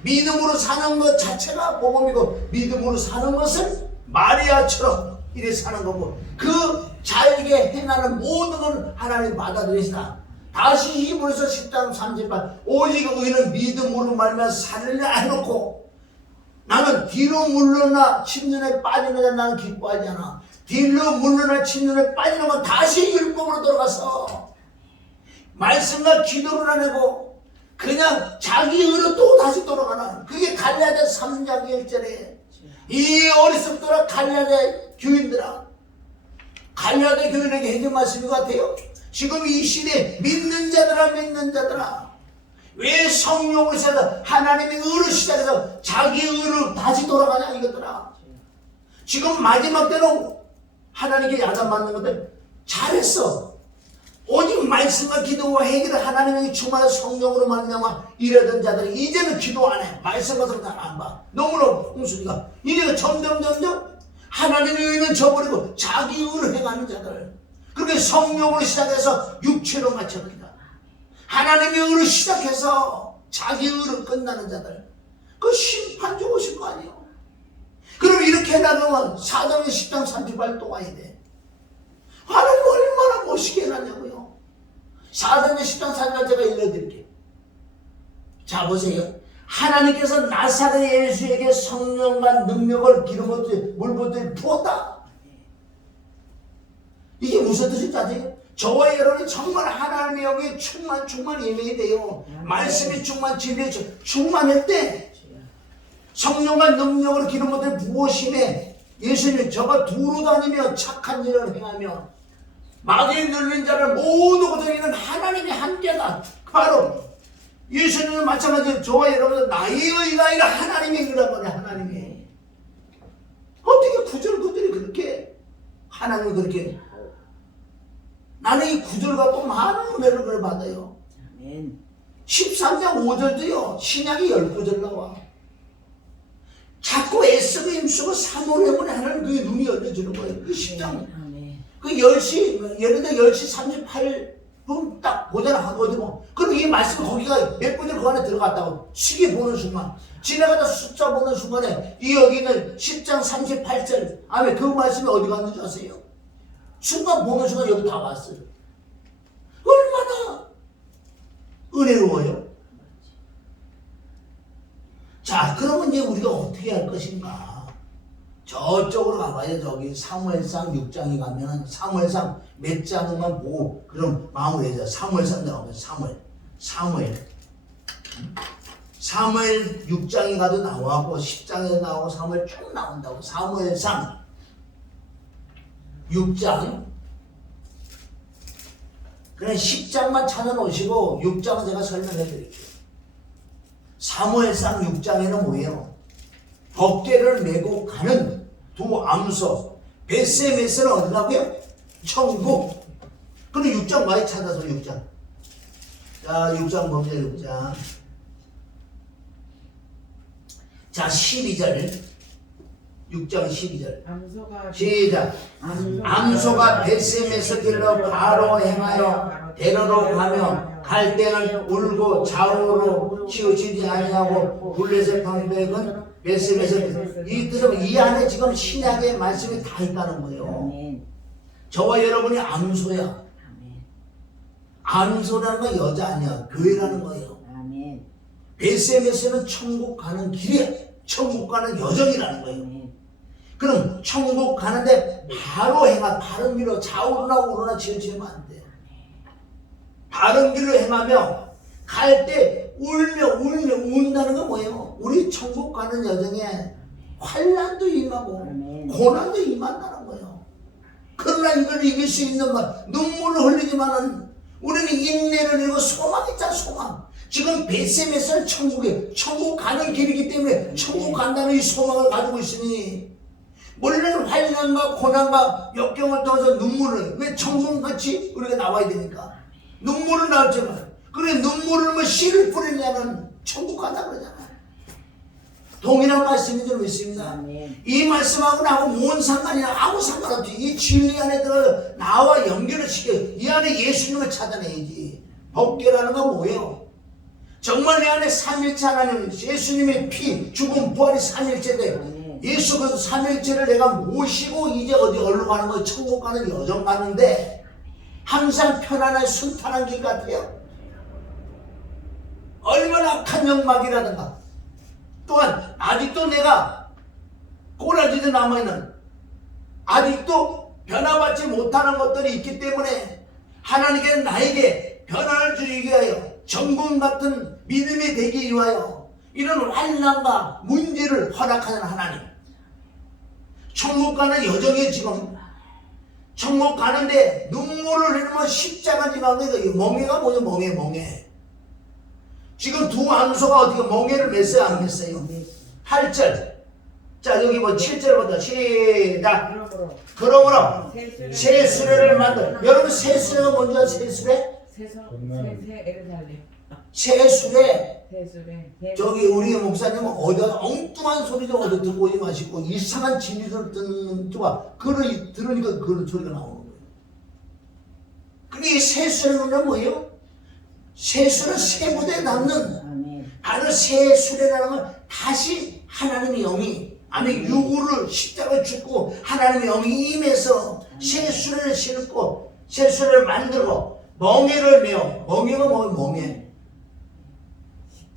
믿음으로 사는 것 자체가 복음이고 믿음으로 사는 것은 마리아처럼 이래 사는 거고 그 자에게 행하는 모든 걸 하나님 받아들이시다. 다시 히브리서 10장 38 오직 의인은 믿음으로 말미암아 살리라 해놓고 나는 뒤로 물러나 침륜에 빠지는 자 나는 기뻐하지 않아. 뒤로 물러나 침륜에 빠지는 건 다시 율법으로 돌아가서 말씀과 기도를 안 하고 그냥 자기 의로 또 다시 돌아가는 그게 갈라디아 3장 1절에 이 어리석더라 갈라디아 교인들아 갈라디아 교인에게 해준 말씀인 것 같아요. 지금 이 시대에 믿는 자들아 왜 성령으로 시작해서 하나님의 의로 시작해서 자기 의로 다시 돌아가냐 이것들아. 지금 마지막 때는 하나님께 야단맞는 것들 잘했어. 오직 말씀과 기도와 회개를 하나님의 충만한 성령으로 말미암아 이러던 자들이 이제는 기도 안 해. 말씀 같은 거 다 안 봐. 너무나 홍수니까 이제 점점 하나님의 의는 저버리고 자기 의로 행하는 자들. 그렇게 성령으로 시작해서 육체로 맞춰버린다. 하나님의 의로 시작해서 자기 의로 끝나는 자들. 그 심판 주고 오실 거 아니에요. 그럼 이렇게 나가면 사도행 10장 38 또 와야 돼. 하나님 얼마나 멋있게 해놨냐고요. 사도행 10장 38 제가 읽어드릴게요. 자 보세요. 하나님께서 나사렛 예수에게 성령과 능력을 기름부터 물부터 부었다. 이게 무슨 뜻인지 아세요? 저와 여러분이 정말 하나님의 영에 충만 임해야 돼요. 말씀이 진리에 충만할 때 성령과 능력으로 기름부터 부으심에 예수님 저가 두루 다니며 착한 일을 행하며 마귀에 눌린 자를 모두 고쳐주는 하나님이 함께다. 바로 예수님은 마찬가지로 저와 여러분은 나의 의가 아니라 하나님의 의란 말이야. 하나님의 어떻게 구절구절이 그렇게 하나님이 그렇게 나는 이 구절 갖고 많은 은혜를 받아요. 13장 5절도요 신약이 10구절 나와. 자꾸 애쓰고 힘쓰고 사모하면 하나님 그게 눈이 열려주는 거예요. 그 10장 그 10시 예를 들어 10시 38분 딱 보잖아. 어디 뭐 그럼 이 말씀 거기가 몇 구절 그 안에 들어갔다고 시계 보는 순간 지나가다 숫자 보는 순간에 이 여기는 10장 38절 아멘 그 말씀이 어디 갔는지 아세요? 순간 보는 순간 여기 다 왔어요. 얼마나 은혜로워요. 자, 그러면 이제 우리가 어떻게 할 것인가? 저쪽으로 가봐요. 저기 사무엘상 6장에 가면은 사무엘상 몇 장만 보고 그럼 마무리하자. 사무엘상 나오면 사무엘 6장에 가도 나오고 10장에 나오고 사무엘 쭉 나온다고. 사무엘상 6장 그냥 10장만 찾아놓으시고 6장은 제가 설명해 드릴게요. 사무엘상 6장에는 뭐예요? 법궤를 메고 가는 두 암소 베세메스는 어디라고요? 천국. 근데 6장 많이 찾아서 6장. 자, 6장 봅니다. 6장. 자, 12절. 6장 12절. 시작. 암소가 베세메스 길로 바로 행하여 대로로 가며 갈 때는 울고 좌우로 치우치지 아니하고 블레셋 방백은 베세메스. 이들은 이 안에 지금 신약의 말씀이 다 있다는 거예요. 저와 여러분이 암소야. 암소라는 건 여자 아니야. 교회라는 거예요. 베세메스는 천국 가는 길이야. 천국 가는 여정이라는 거예요. 그럼 천국 가는데 바로 행하, 바른 길로 좌우로나 우로나 치우치면 안 돼. 바른 길로 행하며 갈 때 울며 운다는 건 뭐예요? 우리 천국 가는 여정에 환난도 임하고 고난도 임한다는 거예요. 그러나 이걸 이길 수 있는 것, 눈물을 흘리지만은 우리는 인내를 이루고 소망이 있잖아, 소망. 지금 베세메스는 천국에 천국 가는 길이기 때문에 천국 간다는 이 소망을 가지고 있으니 물론 환난과 고난과 역경을 통해서 눈물을 왜 천국같이 우리가 나와야 되니까 눈물은 나왔지만 그래 눈물을 뭐 씨를 뿌리냐면 천국 간다 그러잖아. 동일한 말씀이 좀 있습니다. 이 말씀하고 나하고 뭔 상관이냐 아무 상관없지. 이 진리 안에 들어 나와 연결을 시켜 이 안에 예수님을 찾아내야지. 법궤라는 건 뭐예요? 정말 내 안에 삼일체 하나님 예수님의 피 죽음 부활이 삼일체돼. 예수 그 삼일체를 내가 모시고 이제 어디로 가는 거예요? 천국 가는 여정 가는데 항상 편안한 순탄한 길 같아요. 얼마나 악한 영막이라든가 또한 아직도 내가 꼬라지도 남아있는 아직도 변화받지 못하는 것들이 있기 때문에 하나님께는 나에게 변화를 주기 위하여 정금 같은 믿음이 되기 위하여 이런 환난과 문제를 허락하는 하나님. 천국 가는 여정에 지금 천국 가는데 눈물을 흘리면 십자가 지나는 거 멍해가 뭐죠? 멍해. 지금 두 암소가 어떻게 멍해를 맸어요? 안 맸어요? 8절. 자 여기 뭐 7절부터 시작. 그러므로 새 수레를 만들. 여러분 새 수레가 뭔지 아세요? 새 수레? 새 수레. 저기 우리 목사님은 어디가 엉뚱한 소리 좀 어디 듣고 오지 마시고 이상한 진리를 듣는 좋아. 그걸 들으니까 그런 소리가 나오는 거예요. 그게 새 수레는 뭐예요? 새 수레는 새 무대에 남는 바로 새 수레라는 건 다시 하나님의 영이 안에 유구를 십자가에 죽고 하나님의 영이 임해서 새 수레를 싣고 새 수레를 만들고 멍에를 메어. 멍에가 뭐예요? 멍에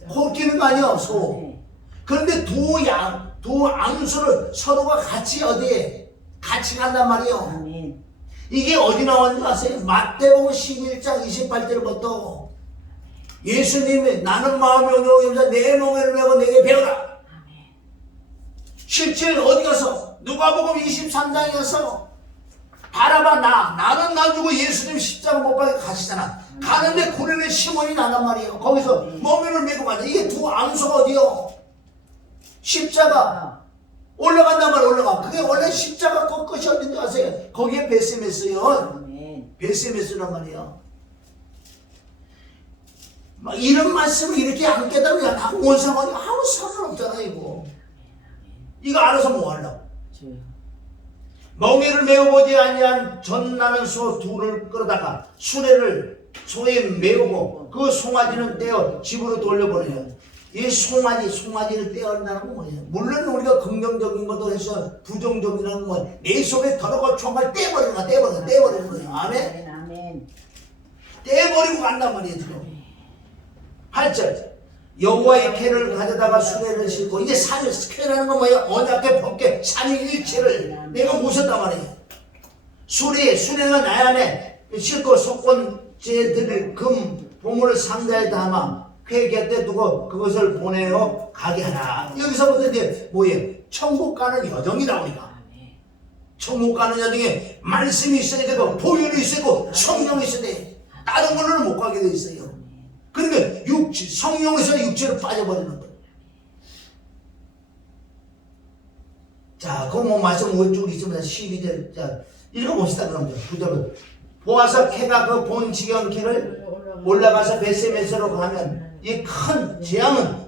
코 끼는 거 아니야 소. 그런데 두 암수를 서로가 같이 어디에 같이 간단 말이에요. 이게 어디 나왔는지 아세요? 마태복음 11장 28절부터 예수님이 나는 마음이 온유하면서 내 멍에를 메고 내게 배우라. 실제 어디 가서 누가복음 23장에 가서 바라봐 나는 놔주고 예수님 십자가 못 박에 가시잖아. 가는데 구레네 시몬이 나단 말이에요. 거기서 멍에를 메고 가자. 이게 두 암소가 어디요? 십자가 올라간단 말이에요. 올라가. 그게 원래 십자가 끝이 어딘지 아세요? 거기에 베세메스요. 베세메스란 말이에요. 막 이런 말씀을 이렇게 안 깨달으면 온 상황이 아무 상관없잖아 이거 알아서 뭐 하려고. 멍에를 메어보지 아니한 전나는 소 둘을 끌어다가 수레를 소에 메우고 그 송아지는 떼어 집으로 돌려보내요. 이 송아지를 떼어낸다는 건 뭐예요? 물론 우리가 긍정적인 것도 해서 부정적이라는 건 내 속에 더러고 총알 떼버리는 거예요. 아멘. 떼버리고 간단 말이에요 지금. 8절. 여호와의 궤를 가져다가 수레를 싣고 이제 산을 궤라는 건 뭐예요? 언약궤 법궤 삼위일체를 내가 모셨단 말이에요. 수레는 나의 안에 싣고 속건제들을 금 보물을 상자에 담아 궤 곁에 두고 그것을 보내어 가게 하라. 여기서부터 이제 뭐예요? 천국 가는 여정이 나오니까 천국 가는 여정에 말씀이 있어야 되고 보혈이 있어야 되고 성령이 있어야 돼. 다른 걸로는 못 가게 돼 있어요. 그러니까 성령에서 육체로 빠져버리는 거예요. 자, 그 뭐 말씀 왼쪽에 있습니다. 12절. 자, 읽어봅시다. 그럼 구절을 보아서 쾌가 그 본 지경길을 올라가서 베세메스로 가면 이 큰 재앙은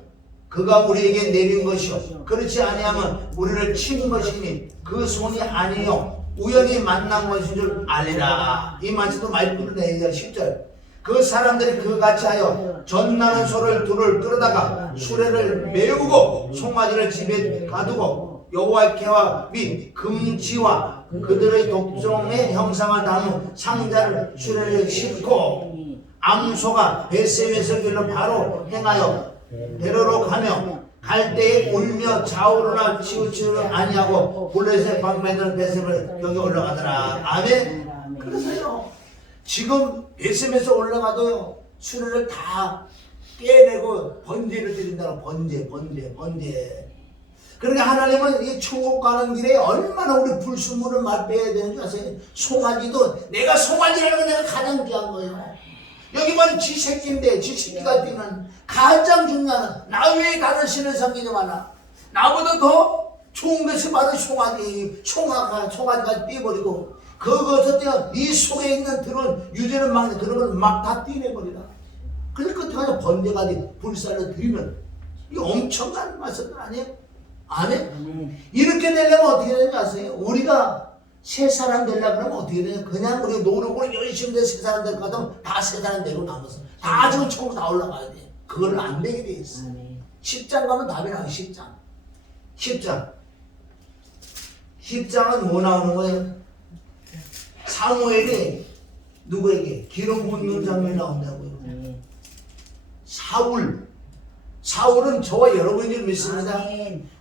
그가 우리에게 내린 것이요 그렇지 아니하면 우리를 친 것이니 그 손이 아니요 우연히 만난 것인 줄 알리라. 이 말씀도 많이 부르네. 10절. 그 사람들이 그같이 하여 전나는 소를 둘을 끌어다가 수레를 메우고 송아지를 집에 가두고 여호와의 궤와 및 금지와 그들의 독종의 형상을 담은 상자를 수레를 싣고 암소가 베세메스 길로 바로 행하여 베로로 가며 갈 때에 울며 좌우로나 치우치는 아니하고 블레셋 방면으로 베세메스 여기 올라가더라. 아멘. 그래서요 지금 베세메스 올라가도요 수레를 다 깨내고 번제를 드린다고. 번제. 그러니까 하나님은 이 천국 가는 길에 얼마나 우리 불순물을 맛배야 되는 줄 아세요? 송아지도 내가 송아지라는 건 내가 가장 귀한 거예요. 여기만 지 새끼인데 지 새끼가 뛰는 가장 중요한 나 외에 다른 신을 섬기지 마라. 나보다 더 좋은 것이 바로 송아지. 송아지가 뛰어버리고 그것을 뛰어 네 속에 있는 들은 유죄를 막는 그런 걸 막 다 뛰내버리라. 그래서 끝에 번제가 돼 불사를 드리는 이 엄청난 말씀들 아니에요? 아멘? 이렇게 되려면 어떻게 되는지 아세요? 우리가 새 사람 되려고 그러면 어떻게 되냐? 그냥 우리 노력으로 열심히 돼서 새 사람 될 것 같으면 다 새 사람 되고 남아서 다 지금 천국 다 올라가야 돼. 그걸 안 되게 돼 있어. 10장 가면 답이 나와요. 10장은 뭐 나오는 거예요? 사무엘이 누구에게? 기름 붓는 장면이 나온다고요. 사울은 저와 여러분인 줄 믿습니다.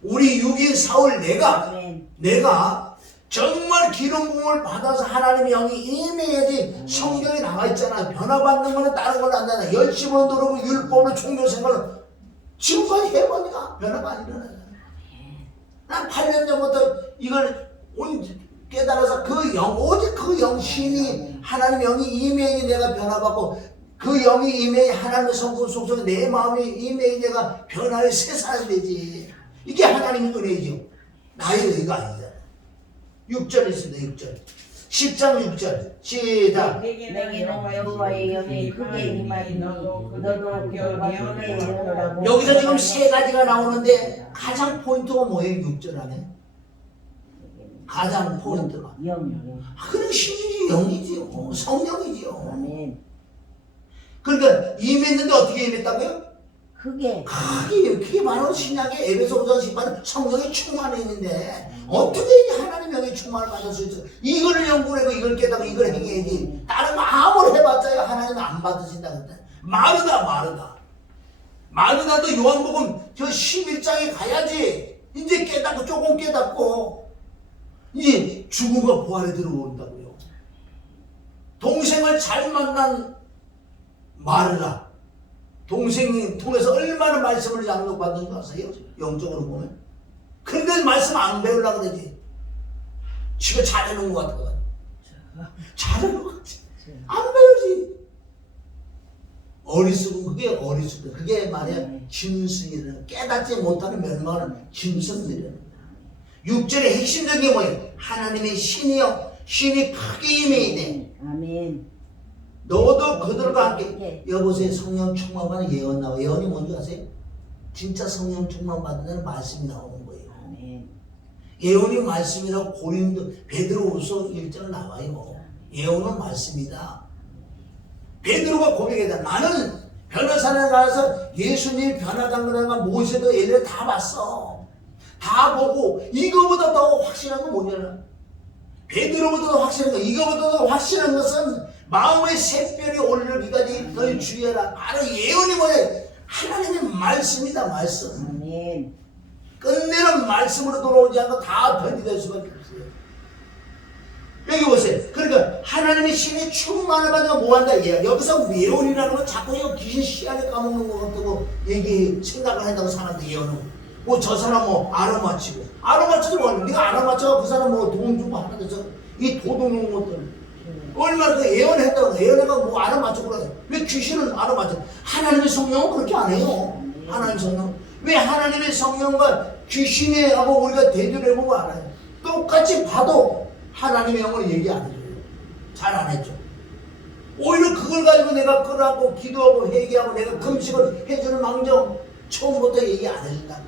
우리 육인 사울 내가 정말 기름 부음을 받아서 하나님의 영이 임해야지. 성경에 나와 있잖아. 변화받는 거는 다른 걸로 안 되나. 열심을 누르고 율법으로 종교 생활을 지금까지 해보니까 변화가 안 일어나잖아. 난 8년 전부터 이걸 깨달아서 오직 그 영신이 하나님의 영이 임해야지 내가 변화받고 그 영이 임해야 하나님의 성품 속성에 내 마음이 임해야 내가 변화의 새 사람이 되지. 이게 하나님의 은혜죠. 나의 의가 아니잖아. 6절 있습니다. 6절. 10장 6절. 시작. 내게 여호와의 영이 크게 임하니 너도 교훈의 영으로. 여기서 지금 세 가지가 나오는데 가장 포인트가 뭐예요? 6절 안에? 가장 포인트가. 그냥 신이지 영이지요. 성령이지요. 아멘. 그러니까 임했는데 어떻게 임했다고요? 크게 바로 신약의 에베소서 10반 성령이 충만해 있는데 어떻게 하나님 영의 충만을 받을 수 있어? 이거를 연구하고 이걸 깨닫고 이걸 행해야지. 다른 거 아무리 해봤자요 하나님 안 받으신다 그랬다. 마르다도 요한복음 저 11장에 가야지. 이제 깨닫고 조금 깨닫고 이제 죽음과 부활에 들어온다고요. 동생을 잘 만난 마르다 동생이 통해서 얼마나 말씀을 양육받는 줄 아세요? 영적으로 보면. 그런데 말씀 안 배우려고 그러지. 집에 잘해놓은 것 같아. 잘해놓은 것 같지. 안 배우지. 어리숙은 그게 말이야 짐승이라는, 깨닫지 못하는 멸망하는 짐승들이라는 거야. 6절의 핵심적인 게 뭐예요? 하나님의 신이요 신이 크게 임해야 돼. 아멘. 너도 그들과 함께. 여보세요. 성령 충만 받는 예언 나와. 예언이 뭔지 아세요? 진짜 성령 충만 받는 데는 말씀이 나오는 거예요. 아멘. 예언이 말씀이라고 베드로후서 1장 나와요. 예언은 말씀이다. 베드로가 고백했다. 나는 변호사에 가서 예수님 변화된 거나 모세도 엘리야 다 봤어. 다 보고 이거보다 더 확실한 건 뭐냐? 베드로보다 더 확실한 거. 이거보다 더 확실한 것은 마음의 샛별이 오르기까지 너희 주의하라. 바로 예언이 뭐냐? 하나님의 말씀이다. 말씀. 아멘. 끝내는 말씀으로 돌아오지 않고 다 변이될 수밖에 없어요. 여기 보세요. 그러니까 하나님의 신이 충만을 받으면 뭐한다 이야. 여기서 예언이라는 건 자꾸 이거 귀신 씨알을 까먹는 것 같다고 생각을 한다고 사람들 예언은 뭐 저 사람 뭐 알아맞히고 뭐 네가 알아맞혀 그 사람 뭐 돈 주고 하는데 이 도둑놈 것들 얼마나 그 예언했다고 예언해가 뭐 알아맞히고 그래. 왜 귀신은 알아맞혀? 하나님의 성령은 그렇게 안 해요. 하나님의 성령 왜 하나님의 성령과 귀신이 하고 우리가 대조해보고 알아요. 똑같이 봐도 하나님의 영을 얘기 안 해줘요. 잘 안 했죠. 오히려 그걸 가지고 내가 끌어안고 기도하고 회개하고 내가 금식을 해주는 망정 처음부터 얘기 안 해준다고.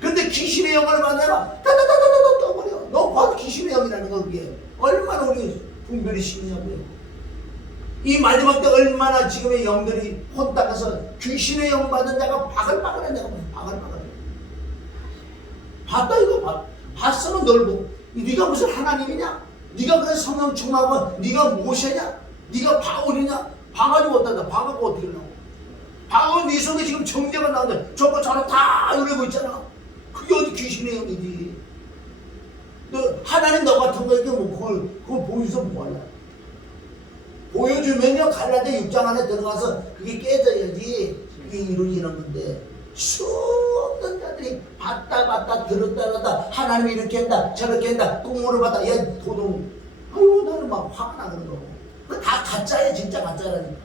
근데 귀신의 영을 만나라 따다다다다다 떠버려. 너 봐도 귀신의 영이라는 거 그게 얼마나 우리 분별이 심냐고요. 이 마지막 때 얼마나 지금의 영들이 혼탁해서 귀신의 영 받은 자가 바글바글하냐고. 바글바글. 봤다 이거 봤으면 넓고 네가 무슨 하나님이냐? 네가 그래 성령 충만하고 네가 모세냐? 네가 바울이냐? 봐가지고 어떠다? 봐가지고 어떻게 하려고? 봐가지고 네 속에 지금 정죄가 나오는데 저거 저거 다 이러고 있잖아. 그게 어디 귀신의 영이지? 너 하나님 너 같은 거 이렇게 뭐 그걸 보여줘서 뭐하냐? 보여주면요 갈라데 6장 안에 들어가서 그게 깨져야지 그게 이루어지는 건데 수없는 자들이 봤다 들었다 하나님이 이렇게 한다 저렇게 한다 꿈으로 봤다 야 도둑 아유 나는 막 화가 나는 거 그거 다 가짜야 진짜 가짜라니까.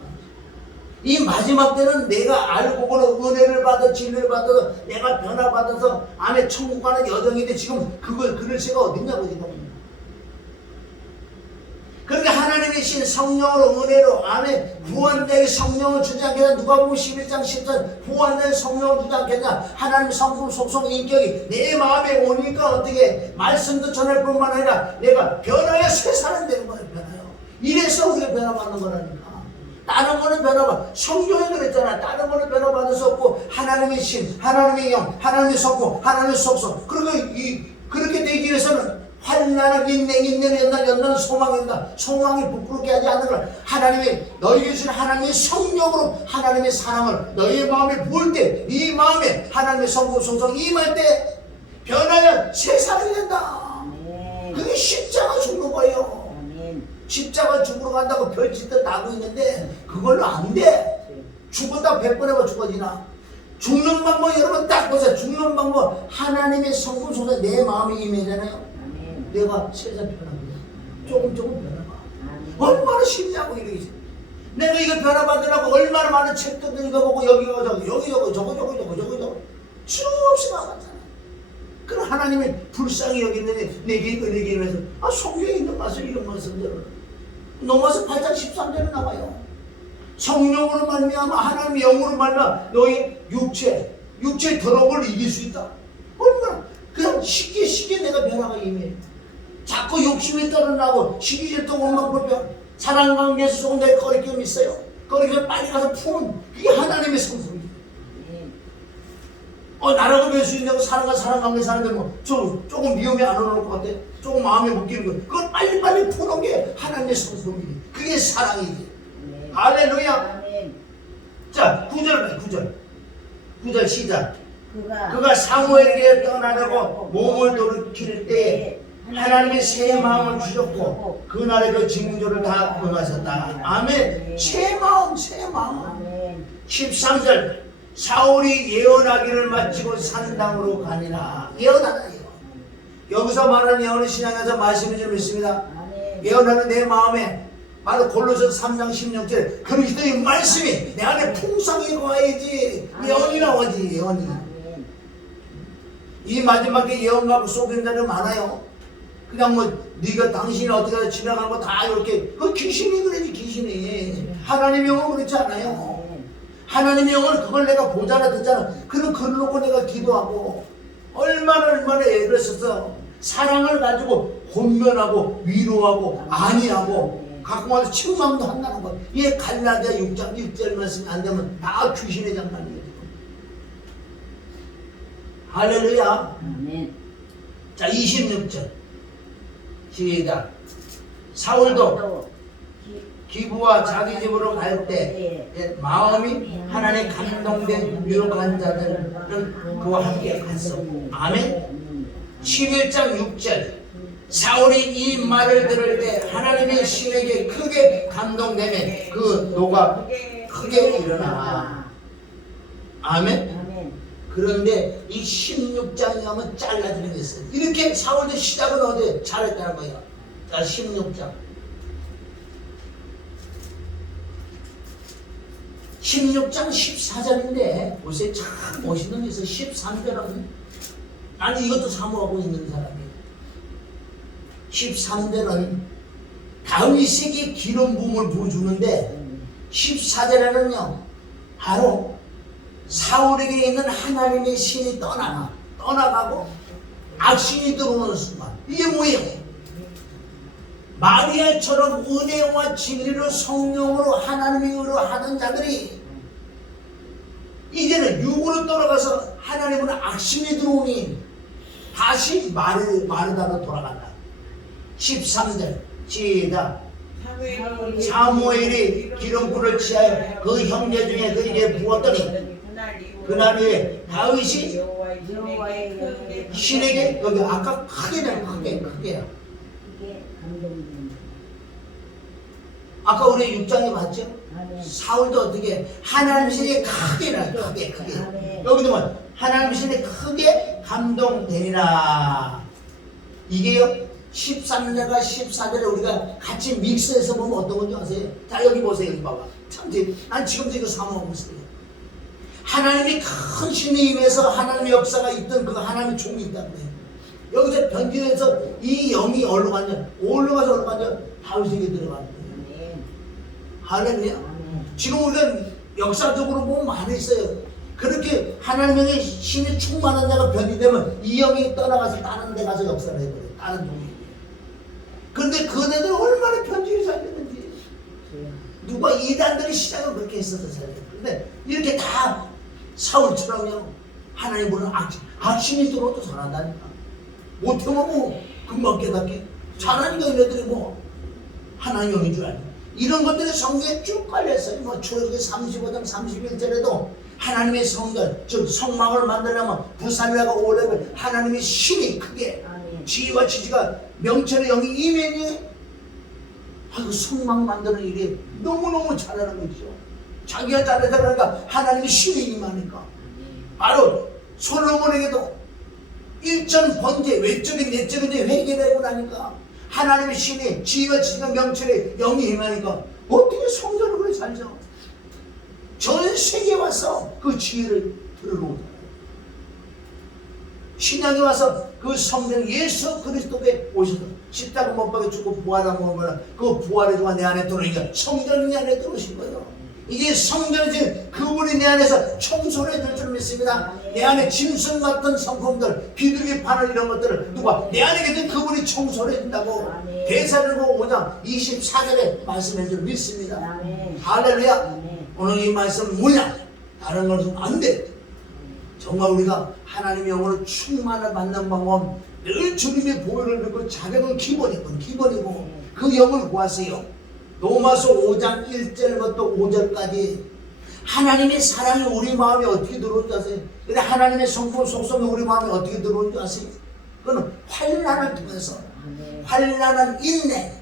이 마지막 때는 내가 알고 보는 은혜를 받아 진리를 받아서 내가 변화받아서 안에 천국 가는 여정인데 지금 그걸 그럴 새가 어딨냐고 지금. 그러니까 하나님의 신 성령으로 은혜로 안에 구원자에게 성령을 주지 않겠냐. 누가복음 11장 10절 구원자에게 성령을 주지 않겠냐. 하나님 성품 속성 인격이 내 마음에 오니까 어떻게 말씀도 전할 뿐만 아니라 내가 변화해 새 사람 되는 거예요. 변화요. 이래서 우리가 변화받는 거라니까. 다른 거는 변화받 성경에 그랬잖아. 다른 거는 변화받을 수 없고 하나님의 신 하나님의 영 하나님의 성품 하나님의 속성 그렇게 되기 위해서는 환난을 인내는 연단 소망이다. 소망이 부끄럽게 하지 않는 걸 하나님의 너희에게 주신 하나님의 성령으로 하나님의 사랑을 너희의 마음에 부을 때 이 마음에 하나님의 성품 속성 임할 때 변하여 새 사람이 된다. 그게 십자가 죽는 거예요. 십자가 죽으러 간다고 별짓들 다 하고 있는데 그걸로 안 돼. 죽었다 100번 해봐 죽어지나. 죽는 방법 여러분 딱 보세요. 죽는 방법 하나님의 성품 속에 내 마음이 임하잖아요. 내가 세상 변화합니다. 조금 변화봐. 얼마나 쉽냐고 이러겠지. 내가 이거 변화받으라고 얼마나 많은 책들도 읽어보고 여기 저거 수없이 나갔잖아. 그럼 하나님이 불쌍히 여기는데 내게 은혜기를 해서 성경에 있는 말씀 이런 말씀대로 넘어서 8장 13절에 나와요. 성령으로 말미암아 하나님의 영으로 말미암아 너희 육체의 더러움을 이길 수 있다. 얼마나 그냥 쉽게 내가 변화가 임해. 자꾸 욕심이 떨어나고 시기질투 원망 불평 사랑 관계에서 조금 더 꺼리낌이 있어요. 꺼리면 빨리 가서 푸는 그게 하나님의 성품이에요. 나라고 뵐 수 있냐고 사랑과 사랑 관계 사는데 뭐 조금 위험에 안 올라올 것 같아. 조금 마음에 묶이는 거 그걸 빨리 푸는 게 하나님의 성품이에요. 그게 사랑이지. 할렐루야. 자 9절 시작. 그가 사무엘에게 떠나려고 몸을 돌이킬 때에 하나님의 새 마음을 주셨고 그날에 그 징조를 다 응하셨다. 아멘. 새 마음 13절 사울이 예언하기를 마치고 산당으로 가니라. 예언하다 예언. 여기서 말하는 예언은 신약에서 말씀이 좀 있습니다. 예언하는 내 마음에 바로 골로새서 3장 16절 그리스도의 말씀이 내 안에 풍성히 거해야지 예언이 나오지. 예언이. 이 마지막에 예언과 속인 자들 많아요. 그냥 네가 당신이 어떻게 해서 지나가는 거 다 이렇게 그 귀신이 그러지 귀신이. 하나님의 영은 그렇지 않아요. 하나님의 영은 그걸 내가 보잖아 듣잖아. 그럼 그걸 놓고 내가 기도하고 얼마나 애를 써서 사랑을 가지고 권면하고 위로하고 안위하고 가끔 와서 책망도 한다는 거. 이게 갈라디아 6장 1절 말씀이 안 되면 다 귀신의 장난이에요. 할렐루야. 자 26절 시작. 사울도 기부와 자기 집으로 갈 때 마음이 하나님 감동된 유력한 자들은 그와 함께 갔었고. 아멘. 11장 6절 사울이 이 말을 들을 때 하나님의 신에게 크게 감동되면 그 노가 크게 일어나. 아멘. 그런데 이 16장에 가면 잘라지는 게 있어요. 이렇게 사울도 시작은 어디 잘했다는 거예요. 자, 16장 14절인데 보세요. 참 멋있는 게 있어요. 13절은 나는 이것도 사모하고 있는 사람이에요. 13절은 다윗에게 기름 부음을 부어주는데 14절에는요 바로 사울에게 있는 하나님의 신이 떠나가고 악신이 들어오는 순간 이게 뭐예요? 마리아처럼 은혜와 진리로 성령으로 하나님의 의로 하던 자들이 이제는 육으로 돌아가서 하나님은 악신이 들어오니 다시 마르다로 돌아간다. 13절 시작. 사무엘이 기름불을 취하여 그 형제 중에 그에게 부었더니 그날 이후에 다윗이 신에게 여기 아까 크게요. 아까 우리 6장에 봤죠? 사울도 어떻게 하나님 신이 크게 여기도 뭐 하나님 신이 크게 감동되니라. 이게요 13절과 14절에 우리가 같이 믹스해서 보면 어떤 건지 아세요? 자 여기 보세요. 여기 봐봐. 참 난 지금도 이거 사모하고 있어요. 하나님이 큰 신이 임해서 하나님의 역사가 있던 그 하나님의 종이 있다고 해요. 여기서 변질해서 이 영이 어디로 갔냐? 어디로 가서 다윗에게 들어가는 거예요. 할렐루야. 지금 우리가 역사적으로 보면 많이 있어요. 그렇게 하나님의 신이 충만한 자가 변질되면 이 영이 떠나가서 다른 데 가서 역사를 해버려요. 다른 종이. 그런데 그네들 얼마나 편지를 잘 되는지. 누가 이단들이 시작을 그렇게 했어서 잘 돼요. 근데 이렇게 다 사울처럼요. 하나님 보는 악신이 들어도 잘한다니까. 못하면 뭐 금방 깨닫게. 잘하니까 얘네들이 뭐 하나님 영인 줄 알고. 이런 것들이 성경에 쭉 깔려있어요. 뭐 출애굽기 35장 31절에도 하나님의 성전, 즉 성막을 만들려면 부살레가 오려면 하나님의 신이 크게 지위와 지지가 명철의 영이 임했니? 그 성막 만드는 일이 너무너무 잘하는 거죠. 자기가 잘해서 그러니까 하나님의 신이 임하니까. 바로 솔로몬에게도 일전 번제, 외적인 내적인 회개되고 나니까 하나님의 신이 지위와 지지가 명철의 영이 임하니까 어떻게 성전을 그래 살죠? 전 세계에 와서 그 지혜를 들어오잖아요. 신약에 와서 그 성령 예수 그리스도께 오셔서 십자가 못 박혀 죽고 부활한 거면 그 부활의 주가 내 안에 들어오니까 성전이 내 안에 들어오신 거예요. 이게 성전이지 그분이 내 안에서 청소를 해줄 줄 믿습니다. 내 안에 짐승 같은 성품들, 비둘기 파는 이런 것들을 누가 내 안에 계신 그분이 청소를 해준다고 대사를보 5장 24절에 말씀해 줄 믿습니다. 할렐루야. 오늘 이 말씀은 뭐냐? 다른 것은 안 돼. 정말 우리가 하나님의 영으로 충만을 받는 방법, 늘 주님의 보혈을 믿고 자격은 기본이고 그 영을 구하세요. 로마서 5장 1절부터 5절까지 하나님의 사랑이 우리 마음에 어떻게 들어오는지 아세요? 근데 하나님의 성품 속성이 우리 마음에 어떻게 들어오는지 아세요? 그건 환난을 통해서 환난은 인내,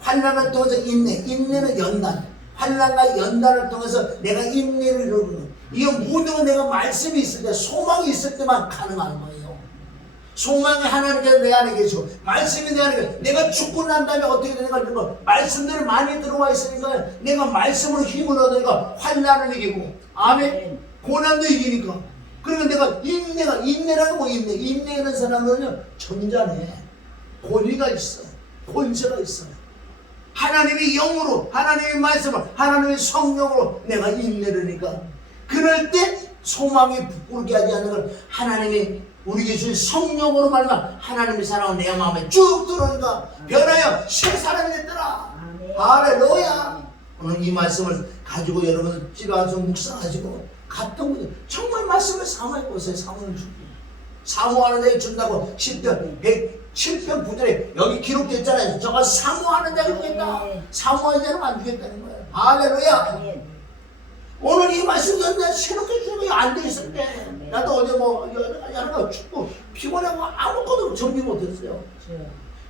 환난을 통해서 인내는 연단, 환난과 연단을 통해서 내가 인내를 이루는 거예요. 이게 모든 건 내가 말씀이 있을 때, 소망이 있을 때만 가능한 거예요. 소망이 하나님께서 내 안에 계시고 말씀이 내 안에 계시고 내가 죽고 난 다음에 어떻게 되는가 이런 거 말씀들이 많이 들어와 있으니까 내가 말씀으로 힘을 얻으니까 환난을 이기고 아멘. 고난도 이기니까 그러면 내가 인내라는 거 인내하는 사람은요 전자네 권위가 있어 권세가 있어. 하나님의 영으로 하나님의 말씀을 하나님의 성령으로 내가 인내하니까 그럴 때 소망이 부끄럽게 하지 않는 걸 하나님의 우리 예수의 성령으로 말하면 하나님의 사랑은 내 마음에 쭉 들어오니까 변하여 새 사람이 됐더라. 할렐루야. 오늘 이 말씀을 가지고 여러분 집에 와서 묵상하시고 갔던 분들 정말 말씀을 사모해보세요. 사모는 주고 사모하는 데 준다고 10편 7편 9절에 여기 기록됐잖아요. 저가 사모하는 자가 주겠다. 사모하는 자는 안 주겠다는 거예요. 할렐루야. 오늘 이 말씀 전에 새롭게 주는 게 안 돼 있을 때 나도 어제 뭐 여러 가지 춥고 피곤하고 아무것도 준비 못했어요.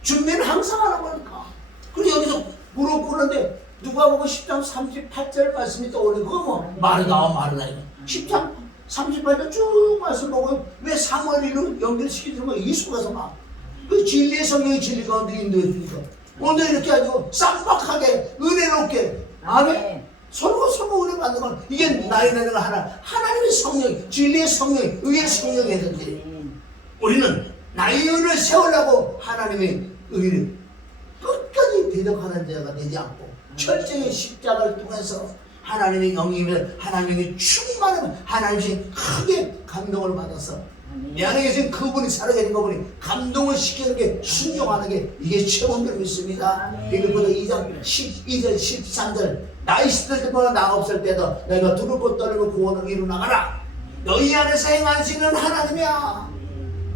준비는 항상 하는 거니까. 그리고 여기서 무릎 꿇는데 누가 보고 10장 38절 말씀이 떠오르고 그거 뭐 마르다 마르다 이거 10장 38절 쭉 말씀 보고 왜 사무엘로 연결시키는 거야. 이수가서 막 그 진리의 성령이 진리 가운데 인도해 주니까 오늘 이렇게 아주 쌈박하게 은혜롭게 아멘. 서로 은혜 받는 건 이게 나의 나라가 하나님의 성령, 진리의 성령, 의의 성령이 했는데 우리는 나의 의를 세우려고 하나님의 의를 끝까지 대적하는 자가 되지 않고 철저히 십자가를 통해서 하나님의 영임을 하나님의 충만함을 하나님이 크게 감동을 받아서 내 안에 계신 그분이 살아계신 그분이 감동을 시키는 게 순종하는 게 이게 최고인 줄 믿습니다. 빌립보서 2장 12절 13절 나 있을 때보다 나 없을 때도 내가 두렵고 떨리고 구원을 이루 나가라. 너희 안에서 행하시는 하나님이야.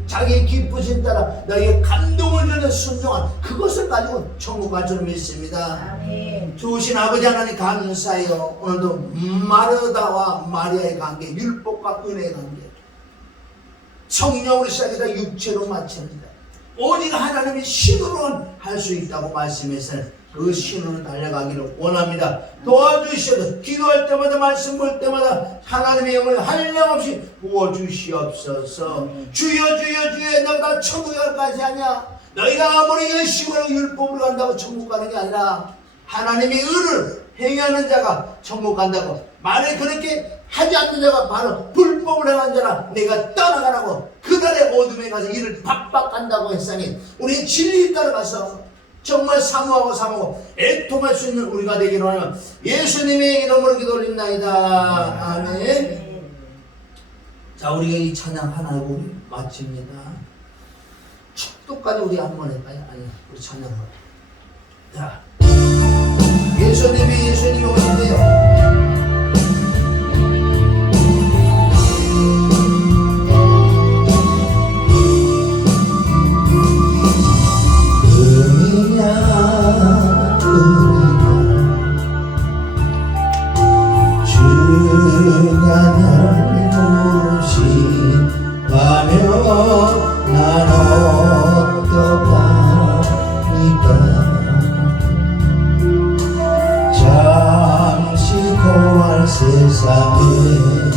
자기 기쁘신 따라 너희의 감동을 주는 순종한 그것을 가지고 천국 갈 줄 믿습니다. 주신 아버지 하나님 감사해요. 오늘도 마르다와 마리아의 관계, 율법과 은혜의 관계, 성령으로 시작해서 육체로 마칩니다. 오직 하나님의 신으로는 할 수 있다고 말씀해서 그 신으로 달려가기를 원합니다. 도와주시옵소서. 기도할 때마다 말씀 볼 때마다 하나님의 영을 한량없이 부어주시옵소서. 주여 주여 주여 너가 천국에 갈 것이 아니야. 너희가 아무리 열심히 율법으로 간다고 천국 가는 게 아니라 하나님의 의를 행하는 자가 천국 간다고. 만약 그렇게 하지 않는 자가 바로 불법을 행한 자라 내가 떠나가라고. 그날의 어둠에 가서 이를 박박한다고 했으니 우리 진리에 따라가서 정말 사모하고 애통할 수 있는 우리가 되기로 하는 예수님의 이름으로 기도 올립나이다. 아멘. 자, 우리가 이 찬양 하나 하고 마칩니다. 축도까지 우리 한번 할까요? 아니, 우리 찬양을. 자, 예수님이 오신대요. 세상에